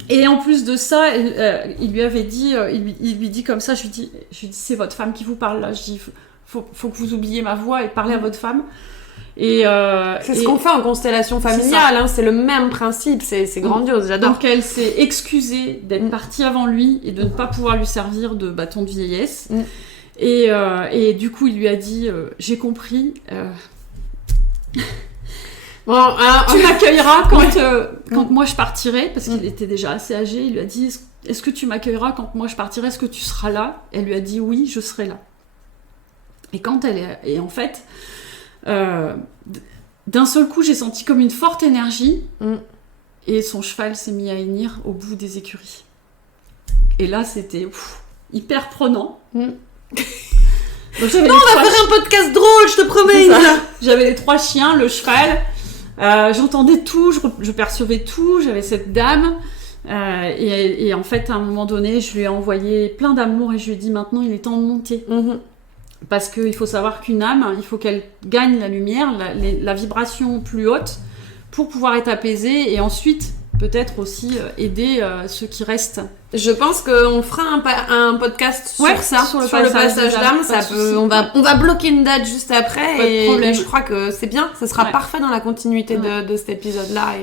Et en plus de ça, il lui avait dit, il lui dit comme ça, je lui dis c'est votre femme qui vous parle là. Je dis faut que vous oubliez ma voix et parlez à votre femme. Et c'est ce qu'on fait en constellation familiale, hein, c'est le même principe, c'est grandiose, j'adore. Donc elle s'est excusée d'être partie avant lui et de ne pas pouvoir lui servir de bâton de vieillesse. Et du coup il lui a dit j'ai compris. Bon, alors... Tu m'accueilleras quand moi je partirai, parce qu'il était déjà assez âgé. Il lui a dit est-ce que tu m'accueilleras quand moi je partirai, est-ce que tu seras là? Elle lui a dit oui, je serai là. Et quand elle est... Et en fait... d'un seul coup, j'ai senti comme une forte énergie. Et son cheval s'est mis à hennir au bout des écuries. Et là, c'était hyper prenant. Donc, on va faire un podcast drôle, je te promets. J'avais les 3 chiens, le cheval. J'entendais tout, je percevais tout. J'avais cette dame. Et en fait, à un moment donné, je lui ai envoyé plein d'amour et je lui ai dit maintenant, il est temps de monter. Parce qu'il faut savoir qu'une âme, il faut qu'elle gagne la lumière, la vibration plus haute pour pouvoir être apaisée et ensuite peut-être aussi aider ceux qui restent. Je pense qu'on fera un podcast sur ça, sur le passage d'âme. On va bloquer une date juste après et je crois que c'est bien, ça sera parfait dans la continuité de cet épisode-là.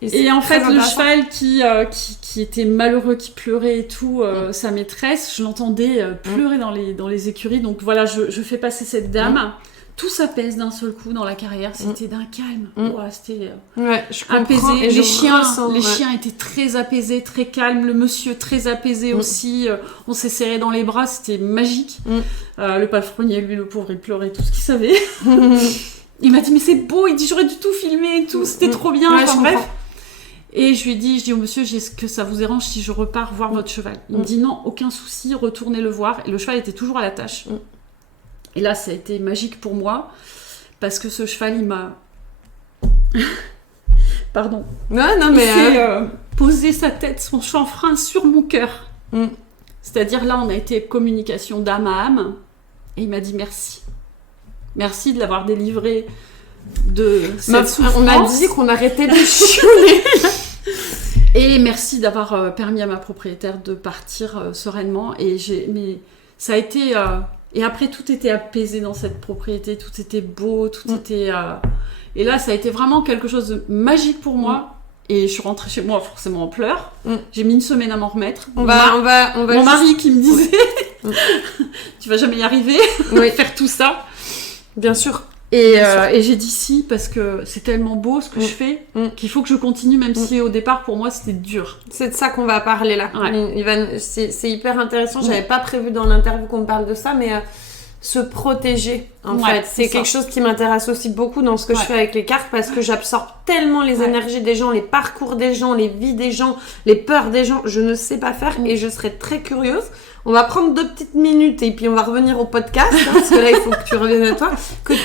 Et en fait, le cheval qui était malheureux, qui pleurait et tout, sa maîtresse, je l'entendais pleurer dans les écuries. Donc voilà, je fais passer cette dame. Tout s'apaise d'un seul coup dans la carrière. C'était d'un calme. C'était apaisé. Les chiens étaient très apaisés, très calmes. Le monsieur très apaisé aussi. On s'est serré dans les bras. C'était magique. Le palefrenier, lui, le pauvre, il pleurait tout ce qu'il savait. Il m'a dit, mais c'est beau. Il dit, j'aurais dû tout filmer et tout. C'était trop bien. Bref. Et je lui ai dit au monsieur, est-ce que ça vous dérange si je repars voir votre cheval ? Il me dit non, aucun souci, retournez le voir. Et le cheval était toujours à la tâche. Et là, ça a été magique pour moi, parce que ce cheval, il m'a... Pardon. Mais il s'est posé sa tête, son chanfrein sur mon cœur. C'est-à-dire là, on a été communication d'âme à âme. Et il m'a dit merci. Merci de l'avoir délivré de cette souffrance. On m'a dit qu'on arrêtait de chioler. Et merci d'avoir permis à ma propriétaire de partir sereinement. Mais ça a été... Et après, tout était apaisé dans cette propriété, tout était beau, tout était... Et là, ça a été vraiment quelque chose de magique pour moi. Et je suis rentrée chez moi forcément en pleurs. J'ai mis une semaine à m'en remettre. On va Mon mari qui me disait tu vas jamais y arriver, faire tout ça. Bien sûr. Et j'ai dit si, parce que c'est tellement beau ce que je fais, qu'il faut que je continue, même si au départ, pour moi, c'était dur. C'est de ça qu'on va parler là. C'est hyper intéressant. J'avais pas prévu dans l'interview qu'on parle de ça, mais se protéger, en fait. C'est quelque chose qui m'intéresse aussi beaucoup dans ce que je fais avec les cartes, parce que j'absorbe tellement les énergies des gens, les parcours des gens, les vies des gens, les peurs des gens. Je ne sais pas faire et je serais très curieuse. On va prendre 2 petites minutes et puis on va revenir au podcast, parce que là, il faut que tu reviennes à toi.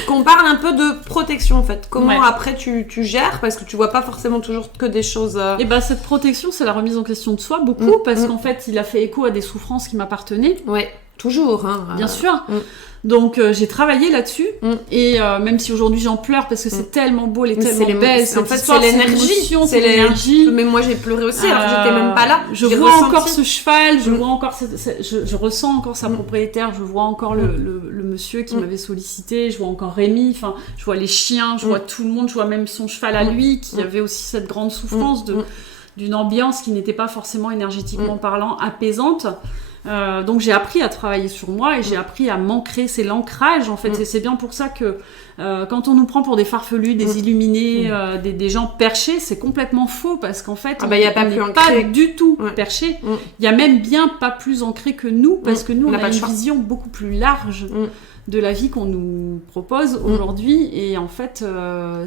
Qu'on parle un peu de protection, en fait. Comment après tu gères, parce que tu vois pas forcément toujours que des choses... Et ben, cette protection, c'est la remise en question de soi, beaucoup, parce qu'en fait, il a fait écho à des souffrances qui m'appartenaient. Ouais, toujours. Bien sûr. Donc j'ai travaillé là-dessus et même si aujourd'hui j'en pleure parce que c'est tellement beau, elle est tellement belle, en fait c'est l'énergie, c'est l'énergie. Mais moi j'ai pleuré aussi, alors j'étais même pas là. Je vois encore ce cheval, je vois encore je ressens encore sa propriétaire, je vois encore le monsieur qui m'avait sollicité, je vois encore Rémi, enfin je vois les chiens, je vois tout le monde, je vois même son cheval à lui qui avait aussi cette grande souffrance d'une ambiance qui n'était pas forcément énergétiquement parlant apaisante. Donc j'ai appris à travailler sur moi et j'ai appris à m'ancrer, c'est l'ancrage en fait, et c'est bien pour ça que quand on nous prend pour des farfelus, des illuminés, des gens perchés, c'est complètement faux, parce qu'en fait on n'est pas du tout perché, il y a même bien pas plus ancré que nous, parce que nous on a une vision beaucoup plus large de la vie qu'on nous propose aujourd'hui, et en fait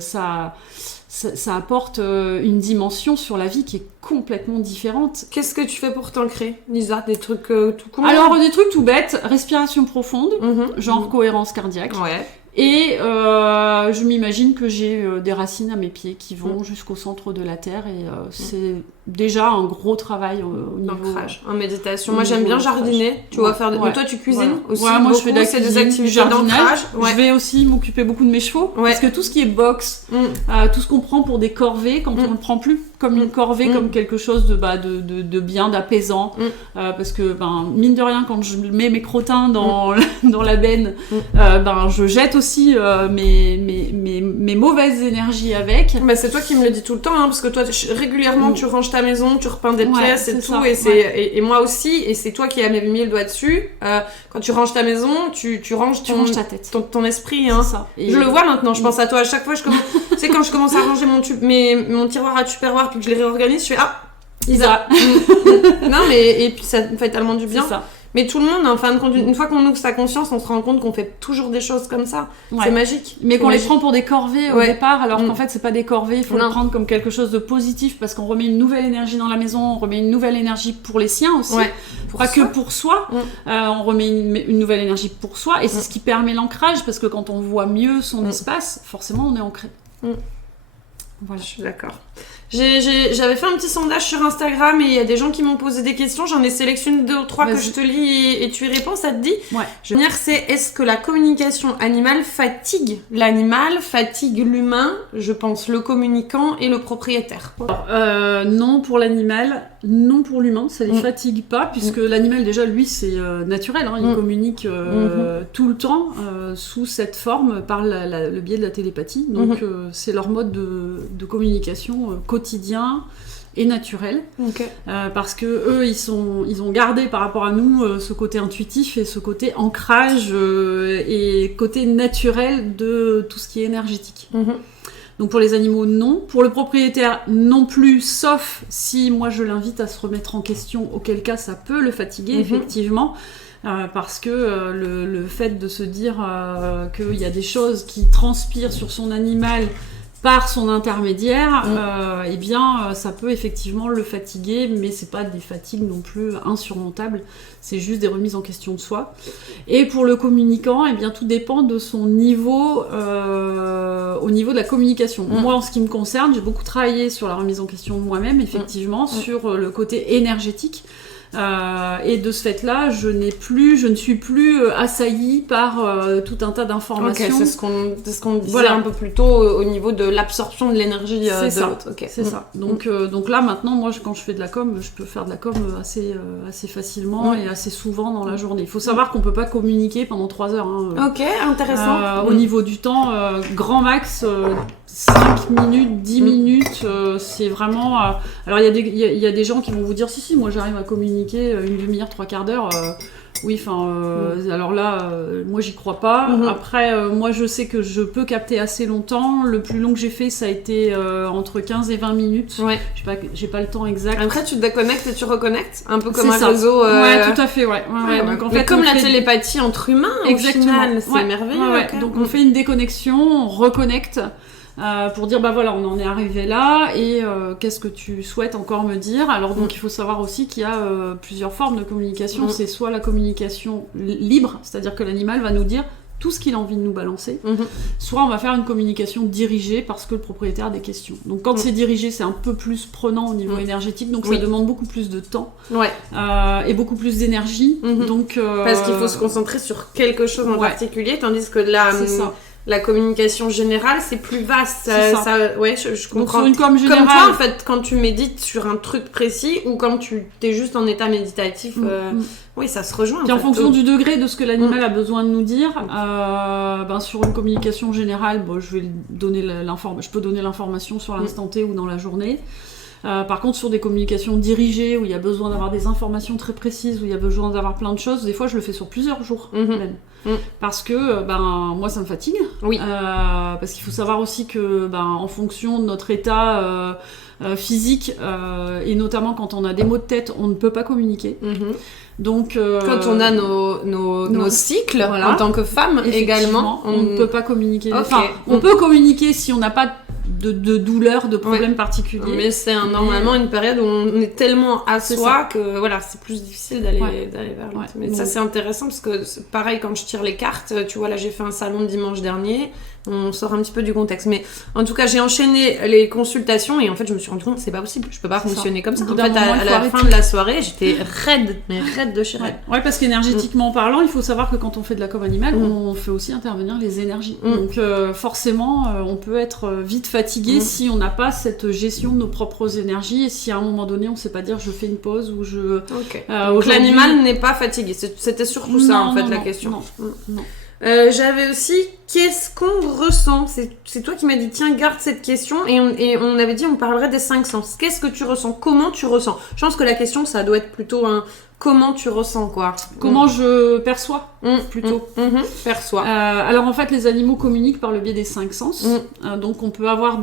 ça apporte une dimension sur la vie qui est complètement différente. Qu'est-ce que tu fais pour t'ancrer, Lisa ? Des trucs tout con ? Alors, des trucs tout bêtes, respiration profonde, genre cohérence cardiaque. Ouais. Et je m'imagine que j'ai des racines à mes pieds qui vont jusqu'au centre de la terre, et c'est déjà un gros travail au niveau d'ancrage, en méditation. Moi j'aime bien jardiner, tu vois, faire toi tu cuisines aussi. Ouais, moi je fais des activités d'ancrage. Je vais aussi m'occuper beaucoup de mes chevaux, parce que tout ce qui est boxe, tout ce qu'on prend pour des corvées, quand on le prend plus comme une corvée, comme quelque chose de bien, d'apaisant, parce que mine de rien, quand je mets mes crottins dans la benne, je jette aussi mes mauvaises énergies avec. C'est toi qui me le dis tout le temps, parce que toi régulièrement tu ranges ta maison, tu repeins des pièces et tout, et moi aussi, et c'est toi qui as mis le doigt dessus. Quand tu ranges ta maison, tu ranges ta tête, ton esprit. C'est ça. Et je le vois maintenant, je pense à toi à chaque fois. Tu sais, quand je commence à ranger mon tiroir à tupperware puis que je les réorganise, je fais Isa. Non mais et puis ça me fait tellement du bien. C'est ça. Mais tout le monde, en fin de compte, une fois qu'on ouvre sa conscience, on se rend compte qu'on fait toujours des choses comme ça. Ouais. C'est magique. Mais qu'on les prend pour des corvées au départ, alors qu'en fait, c'est pas des corvées. Il faut le prendre comme quelque chose de positif parce qu'on remet une nouvelle énergie dans la maison, on remet une nouvelle énergie pour les siens aussi. Ouais. Pas que pour soi. On remet une nouvelle énergie pour soi et c'est ce qui permet l'ancrage parce que quand on voit mieux son espace, forcément, on est ancré. Voilà. Je suis d'accord. J'avais fait un petit sondage sur Instagram et il y a des gens qui m'ont posé des questions. J'en ai sélectionné 2 ou 3 que je te lis et tu y réponds, ça te dit? Ouais. Première, c'est est-ce que la communication animale fatigue l'animal, fatigue l'humain? Je pense le communicant et le propriétaire. Alors, non pour l'animal, non pour l'humain, ça les fatigue pas puisque l'animal déjà lui c'est naturel, hein, il communique tout le temps sous cette forme par le biais de la télépathie. Donc c'est leur mode de communication quotidien et naturel, parce que eux ils ont gardé par rapport à nous ce côté intuitif et ce côté ancrage et côté naturel de tout ce qui est énergétique. Donc pour les animaux, non. Pour le propriétaire, non plus, sauf si moi je l'invite à se remettre en question, auquel cas ça peut le fatiguer, effectivement. Parce que le fait de se dire qu'il y a des choses qui transpirent sur son animal par son intermédiaire, eh bien, ça peut effectivement le fatiguer, mais c'est pas des fatigues non plus insurmontables, c'est juste des remises en question de soi. Et pour le communicant, eh bien, tout dépend de son niveau, au niveau de la communication. Moi, en ce qui me concerne, j'ai beaucoup travaillé sur la remise en question de moi-même, effectivement, sur le côté énergétique. Et de ce fait-là, je ne suis plus assaillie par tout un tas d'informations. Okay, c'est ce qu'on disait un peu plus tôt au niveau de l'absorption de l'énergie de l'autre. C'est ça. Donc là, maintenant, moi, quand je fais de la com, je peux faire de la com assez facilement et assez souvent dans la journée. Il faut savoir qu'on peut pas communiquer pendant 3 heures. Hein, ok, intéressant. Au niveau du temps, grand max, 5 minutes, 10 minutes, c'est vraiment... alors, il y a des gens qui vont vous dire, si, moi, j'arrive à communiquer une demi-heure, 3/4 d'heure. Oui, enfin, alors là, moi, j'y crois pas. Après, moi, je sais que je peux capter assez longtemps. Le plus long que j'ai fait, ça a été entre 15 et 20 minutes. Ouais. J'ai pas le temps exact. Après, tu te déconnectes et tu reconnectes, un peu comme un réseau. Ouais, tout à fait, ouais. Donc, en fait, comme la télépathie entre humains, exactement. Au final, c'est merveilleux. Okay. Donc, on fait une déconnexion, on reconnecte. Pour dire bah voilà on en est arrivé là et qu'est-ce que tu souhaites encore me dire. Alors donc il faut savoir aussi qu'il y a plusieurs formes de communication. C'est soit la communication libre, c'est-à-dire que l'animal va nous dire tout ce qu'il a envie de nous balancer, soit on va faire une communication dirigée parce que le propriétaire a des questions. Donc quand c'est dirigé, c'est un peu plus prenant au niveau énergétique, donc ça demande beaucoup plus de temps et beaucoup plus d'énergie. Donc parce qu'il faut se concentrer sur quelque chose en particulier, tandis que là la communication générale, c'est plus vaste. Ouais, je comprends. Donc, sur une com générale... Comme toi, en fait, quand tu médites sur un truc précis ou quand tu es juste en état méditatif, oui, ça se rejoint. Puis en fonction du degré de ce que l'animal a besoin de nous dire, sur une communication générale, je vais donner je peux donner l'information sur l'instant T ou dans la journée. Par contre, sur des communications dirigées, où il y a besoin d'avoir des informations très précises, où il y a besoin d'avoir plein de choses, des fois je le fais sur plusieurs jours même. Parce que moi ça me fatigue. Oui. Parce qu'il faut savoir aussi que en fonction de notre état physique, et notamment quand on a des maux de tête, on ne peut pas communiquer. Donc, quand on a nos cycles, en tant que femme également, on ne peut pas communiquer. Okay. Enfin, on peut communiquer si on n'a pas de douleur, de problèmes particuliers. Mais c'est normalement une période où on est tellement à soi que voilà, c'est plus difficile d'aller vers l'autre. Mais ça c'est intéressant parce que c'est pareil quand je tire les cartes, tu vois là j'ai fait un salon dimanche dernier, on sort un petit peu du contexte. Mais en tout cas j'ai enchaîné les consultations et en fait je me suis rendu compte que c'est pas possible, je peux pas fonctionner comme ça. En fait à la fin de la soirée j'étais raide de chez raide. Ouais parce qu'énergétiquement parlant, il faut savoir que quand on fait de la com animale, on fait aussi intervenir les énergies. Donc forcément on peut être vite fatigué si on n'a pas cette gestion de nos propres énergies et si à un moment donné on sait pas dire je fais une pause ou je... Donc l'animal n'est pas fatigué, c'était surtout ça en fait la question. Non. J'avais aussi qu'est-ce qu'on ressent ? C'est toi qui m'as dit, tiens, garde cette question. Et on avait dit, on parlerait des 5 sens. Qu'est-ce que tu ressens ? Comment tu ressens ? Je pense que la question, ça doit être plutôt un comment tu ressens, quoi. Comment je perçois, plutôt. Perçois. Alors en fait, les animaux communiquent par le biais des 5 sens. Donc on peut avoir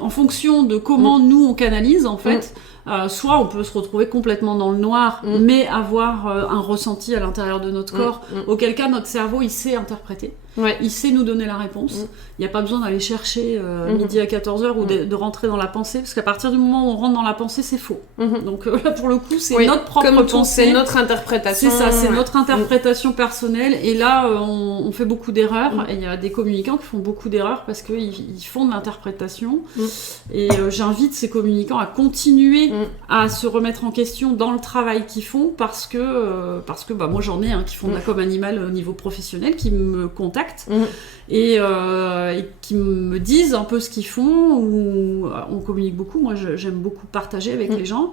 en fonction de comment nous on canalise, en fait, soit on peut se retrouver complètement dans le noir, mais avoir un ressenti à l'intérieur de notre corps, auquel cas notre cerveau, il sait interpréter. Ouais. Il sait nous donner la réponse. Il n'y a pas besoin d'aller chercher midi à 14h ou de rentrer dans la pensée, parce qu'à partir du moment où on rentre dans la pensée, c'est faux. Donc là, pour le coup, c'est notre propre pensée. C'est notre interprétation. C'est ça, c'est notre interprétation personnelle. Et là, on fait beaucoup d'erreurs. Et il y a des communicants qui font beaucoup d'erreurs parce qu'ils font de l'interprétation. Et j'invite ces communicants à continuer à se remettre en question dans le travail qu'ils font, parce que moi j'en ai qui font de la com animale au niveau professionnel, qui me contactent et qui me disent un peu ce qu'ils font, ou on communique beaucoup. Moi j'aime beaucoup partager avec les gens,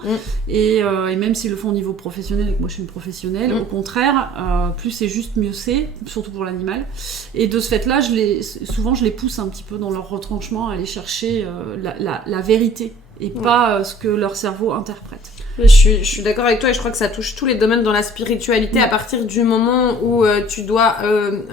et même s'ils le font au niveau professionnel et que moi je suis une professionnelle, au contraire, plus c'est juste, mieux c'est, surtout pour l'animal. Et de ce fait là, souvent je les pousse un petit peu dans leur retranchement à aller chercher la vérité et pas ce que leur cerveau interprète. Je suis d'accord avec toi, et je crois que ça touche tous les domaines dans la spiritualité. À partir du moment où tu dois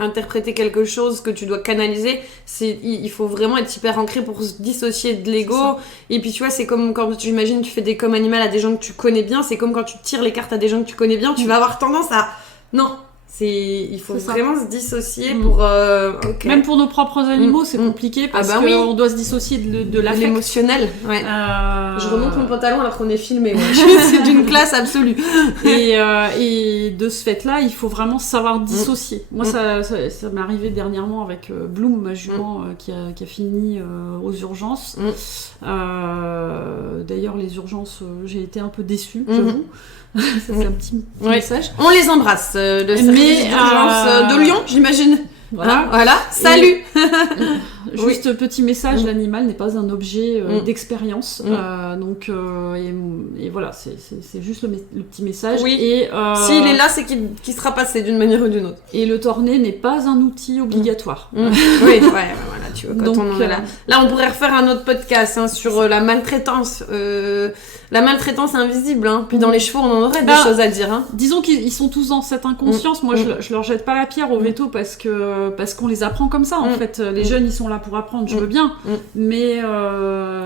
interpréter quelque chose, que tu dois canaliser, il faut vraiment être hyper ancré pour se dissocier de l'ego. Et puis tu vois, c'est comme quand tu fais des coms animales à des gens que tu connais bien, c'est comme quand tu tires les cartes à des gens que tu connais bien, tu vas avoir tendance à... Non, il faut vraiment se dissocier pour... okay. Même pour nos propres animaux, c'est compliqué, parce qu'on doit se dissocier de l'affect. L'émotionnel, ouais. Je remonte mon pantalon alors qu'on est filmé. Ouais. C'est d'une classe absolue. Et de ce fait-là, il faut vraiment savoir dissocier. Moi, ça m'est arrivé dernièrement avec Bloom, ma jument, qui a fini aux urgences. D'ailleurs, les urgences, j'ai été un peu déçue, j'avoue. Ça, c'est un petit message. On les embrasse, le service d'urgence de Lyon, j'imagine. Voilà. Salut. Juste petit message, l'animal n'est pas un objet d'expérience. Donc et voilà, c'est juste le petit message. Oui. Et s'il est là, c'est qu'il sera passé d'une manière ou d'une autre. Et le torné n'est pas un outil obligatoire. Oui, voilà, tu vois, quand on en est là. Là, on pourrait refaire un autre podcast sur la maltraitance. La maltraitance invisible, puis dans les chevaux on en aurait des choses à dire. Disons qu'ils sont tous dans cette inconscience. Moi je leur jette pas la pierre au veto parce qu'on les apprend comme ça en fait. Les jeunes ils sont là pour apprendre, je veux bien, mais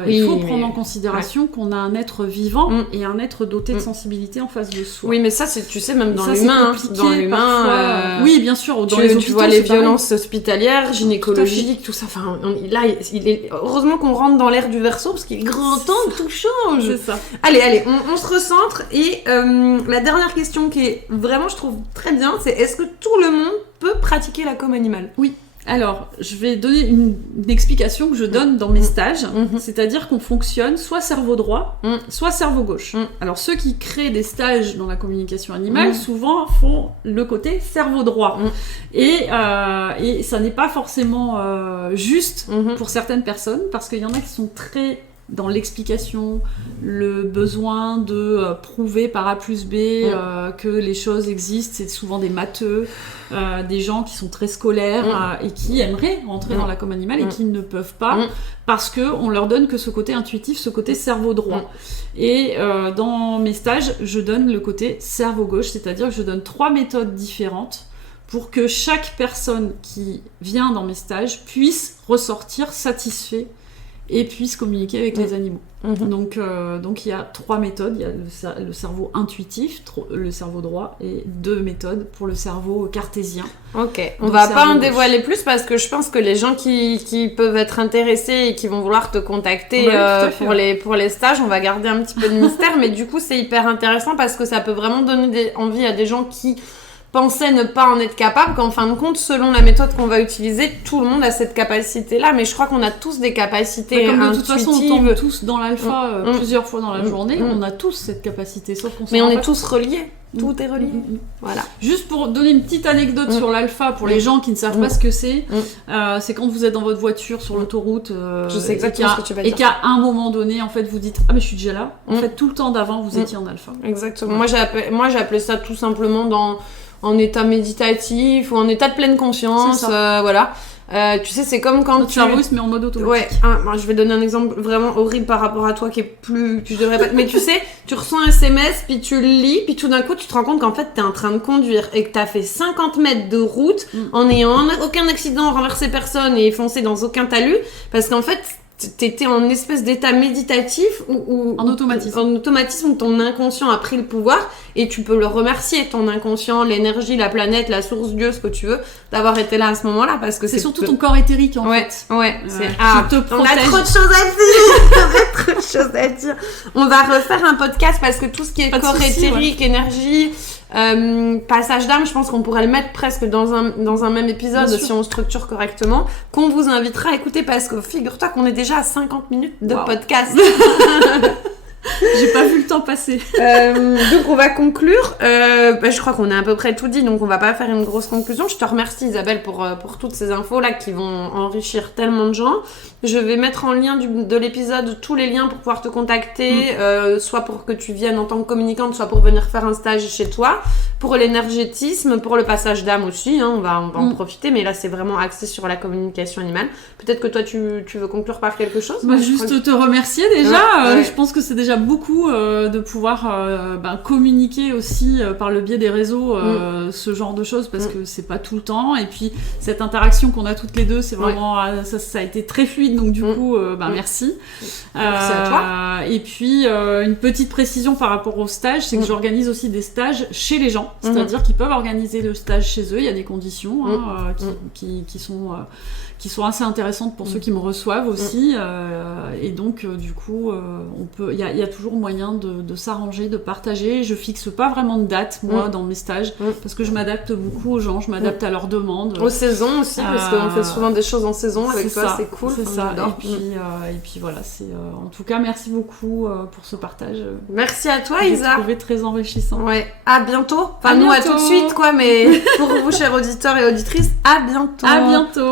il faut prendre en considération qu'on a un être vivant et un être doté de sensibilité en face de soi. Oui, mais ça c'est, tu sais, même dans l'humain, oui bien sûr, dans les hôpitaux, tu vois les violences hospitalières, gynécologiques, tout ça, enfin là il est heureusement qu'on rentre dans l'ère du Verseau parce qu'il est grand temps que tout change. C'est ça. Allez, on se recentre, et la dernière question qui est vraiment, je trouve, très bien, c'est est-ce que tout le monde peut pratiquer la com animale ? Oui. Alors, je vais donner une explication que je donne dans mes stages, c'est-à-dire qu'on fonctionne soit cerveau droit, soit cerveau gauche. Alors, ceux qui créent des stages dans la communication animale, souvent font le côté cerveau droit. Et ça n'est pas forcément juste pour certaines personnes, parce qu'il y en a qui sont très... dans l'explication, le besoin de prouver par A plus B que les choses existent. C'est souvent des matheux, des gens qui sont très scolaires et qui aimeraient rentrer dans la com animale et qui ne peuvent pas parce qu'on leur donne que ce côté intuitif, ce côté cerveau droit. Et dans mes stages, je donne le côté cerveau gauche, c'est-à-dire que je donne 3 méthodes différentes pour que chaque personne qui vient dans mes stages puisse ressortir satisfait et puisse communiquer avec les animaux. Donc il y a 3 méthodes. Il y a le cerveau intuitif, le cerveau droit, et 2 méthodes pour le cerveau cartésien. Ok, on va pas en dévoiler plus parce que je pense que les gens qui peuvent être intéressés et qui vont vouloir te contacter pour les stages, on va garder un petit peu de mystère, mais du coup c'est hyper intéressant parce que ça peut vraiment donner envie à des gens qui pensaient ne pas en être capable, qu'en fin de compte, selon la méthode qu'on va utiliser, tout le monde a cette capacité-là, mais je crois qu'on a tous des capacités comme intuitives. De toute façon, on tombe tous dans l'alpha plusieurs fois dans la journée, on a tous cette capacité, sauf qu'on mais on est tous reliés. Tout est relié. Voilà. Juste pour donner une petite anecdote sur l'alpha, pour les gens qui ne savent pas ce que c'est quand vous êtes dans votre voiture sur l'autoroute, je sais exactement ce que tu vas dire. Et qu'à un moment donné, en fait, vous dites « Ah mais je suis déjà là ». En fait, tout le temps d'avant, vous étiez en alpha. Exactement. Moi, j'ai appelé ça tout simplement en état méditatif ou en état de pleine conscience, voilà. Tu sais, c'est comme quand Notre cerveau il se met en mode automatique. Ouais, moi, je vais donner un exemple vraiment horrible par rapport à toi qui est plus... Tu devrais pas... Mais tu sais, tu reçois un SMS, puis tu le lis, puis tout d'un coup, tu te rends compte qu'en fait, t'es en train de conduire et que t'as fait 50 mètres de route en n'ayant aucun accident, renversé personne et foncé dans aucun talus. Parce qu'en fait, t'étais en espèce d'état méditatif ou en automatisme où ton inconscient a pris le pouvoir et tu peux le remercier, ton inconscient, l'énergie, la planète, la source, Dieu, ce que tu veux, d'avoir été là à ce moment-là parce que c'est surtout ton corps éthérique en fait. Ouais, qui te protège. On a trop de choses à dire. On a trop de choses à dire. On va refaire un podcast parce que tout ce qui est corps éthérique, énergie, passage d'âme, je pense qu'on pourrait le mettre presque dans un même épisode si on structure correctement, qu'on vous invitera à écouter parce que figure-toi qu'on est déjà à 50 minutes de podcast. J'ai pas vu le temps passer. Donc on va conclure. Je crois qu'on a à peu près tout dit, donc on va pas faire une grosse conclusion. Je te remercie Isabelle pour toutes ces infos là qui vont enrichir tellement de gens. Je vais mettre en lien de l'épisode tous les liens pour pouvoir te contacter, soit pour que tu viennes en tant que communicante, soit pour venir faire un stage chez toi. Pour l'énergétisme, pour le passage d'âme aussi, hein, on va en profiter, mais là c'est vraiment axé sur la communication animale. Peut-être que toi tu veux conclure par quelque chose? Juste te remercier déjà. Je pense que c'est déjà beaucoup de pouvoir communiquer aussi par le biais des réseaux ce genre de choses parce que c'est pas tout le temps. Et puis cette interaction qu'on a toutes les deux, c'est vraiment ça a été très fluide. Donc du coup, merci. Merci à toi. Et puis une petite précision par rapport au stage, c'est que j'organise aussi des stages chez les gens, c'est-à-dire qu'ils peuvent organiser le stage chez eux. Il y a des conditions qui sont assez intéressantes pour ceux qui me reçoivent aussi. Et donc du coup, il y a toujours moyen de s'arranger, de partager. Je fixe pas vraiment de date moi dans mes stages parce que je m'adapte beaucoup aux gens, je m'adapte à leurs demandes. Aux saisons aussi parce qu'on fait souvent des choses en saison avec toi, c'est cool. C'est ça. Et puis voilà, en tout cas merci beaucoup pour ce partage. Merci à toi Isa. J'ai trouvé très enrichissant. Ouais. À bientôt. Enfin nous à tout de suite quoi, mais pour vous chers auditeurs et auditrices, à bientôt. À bientôt.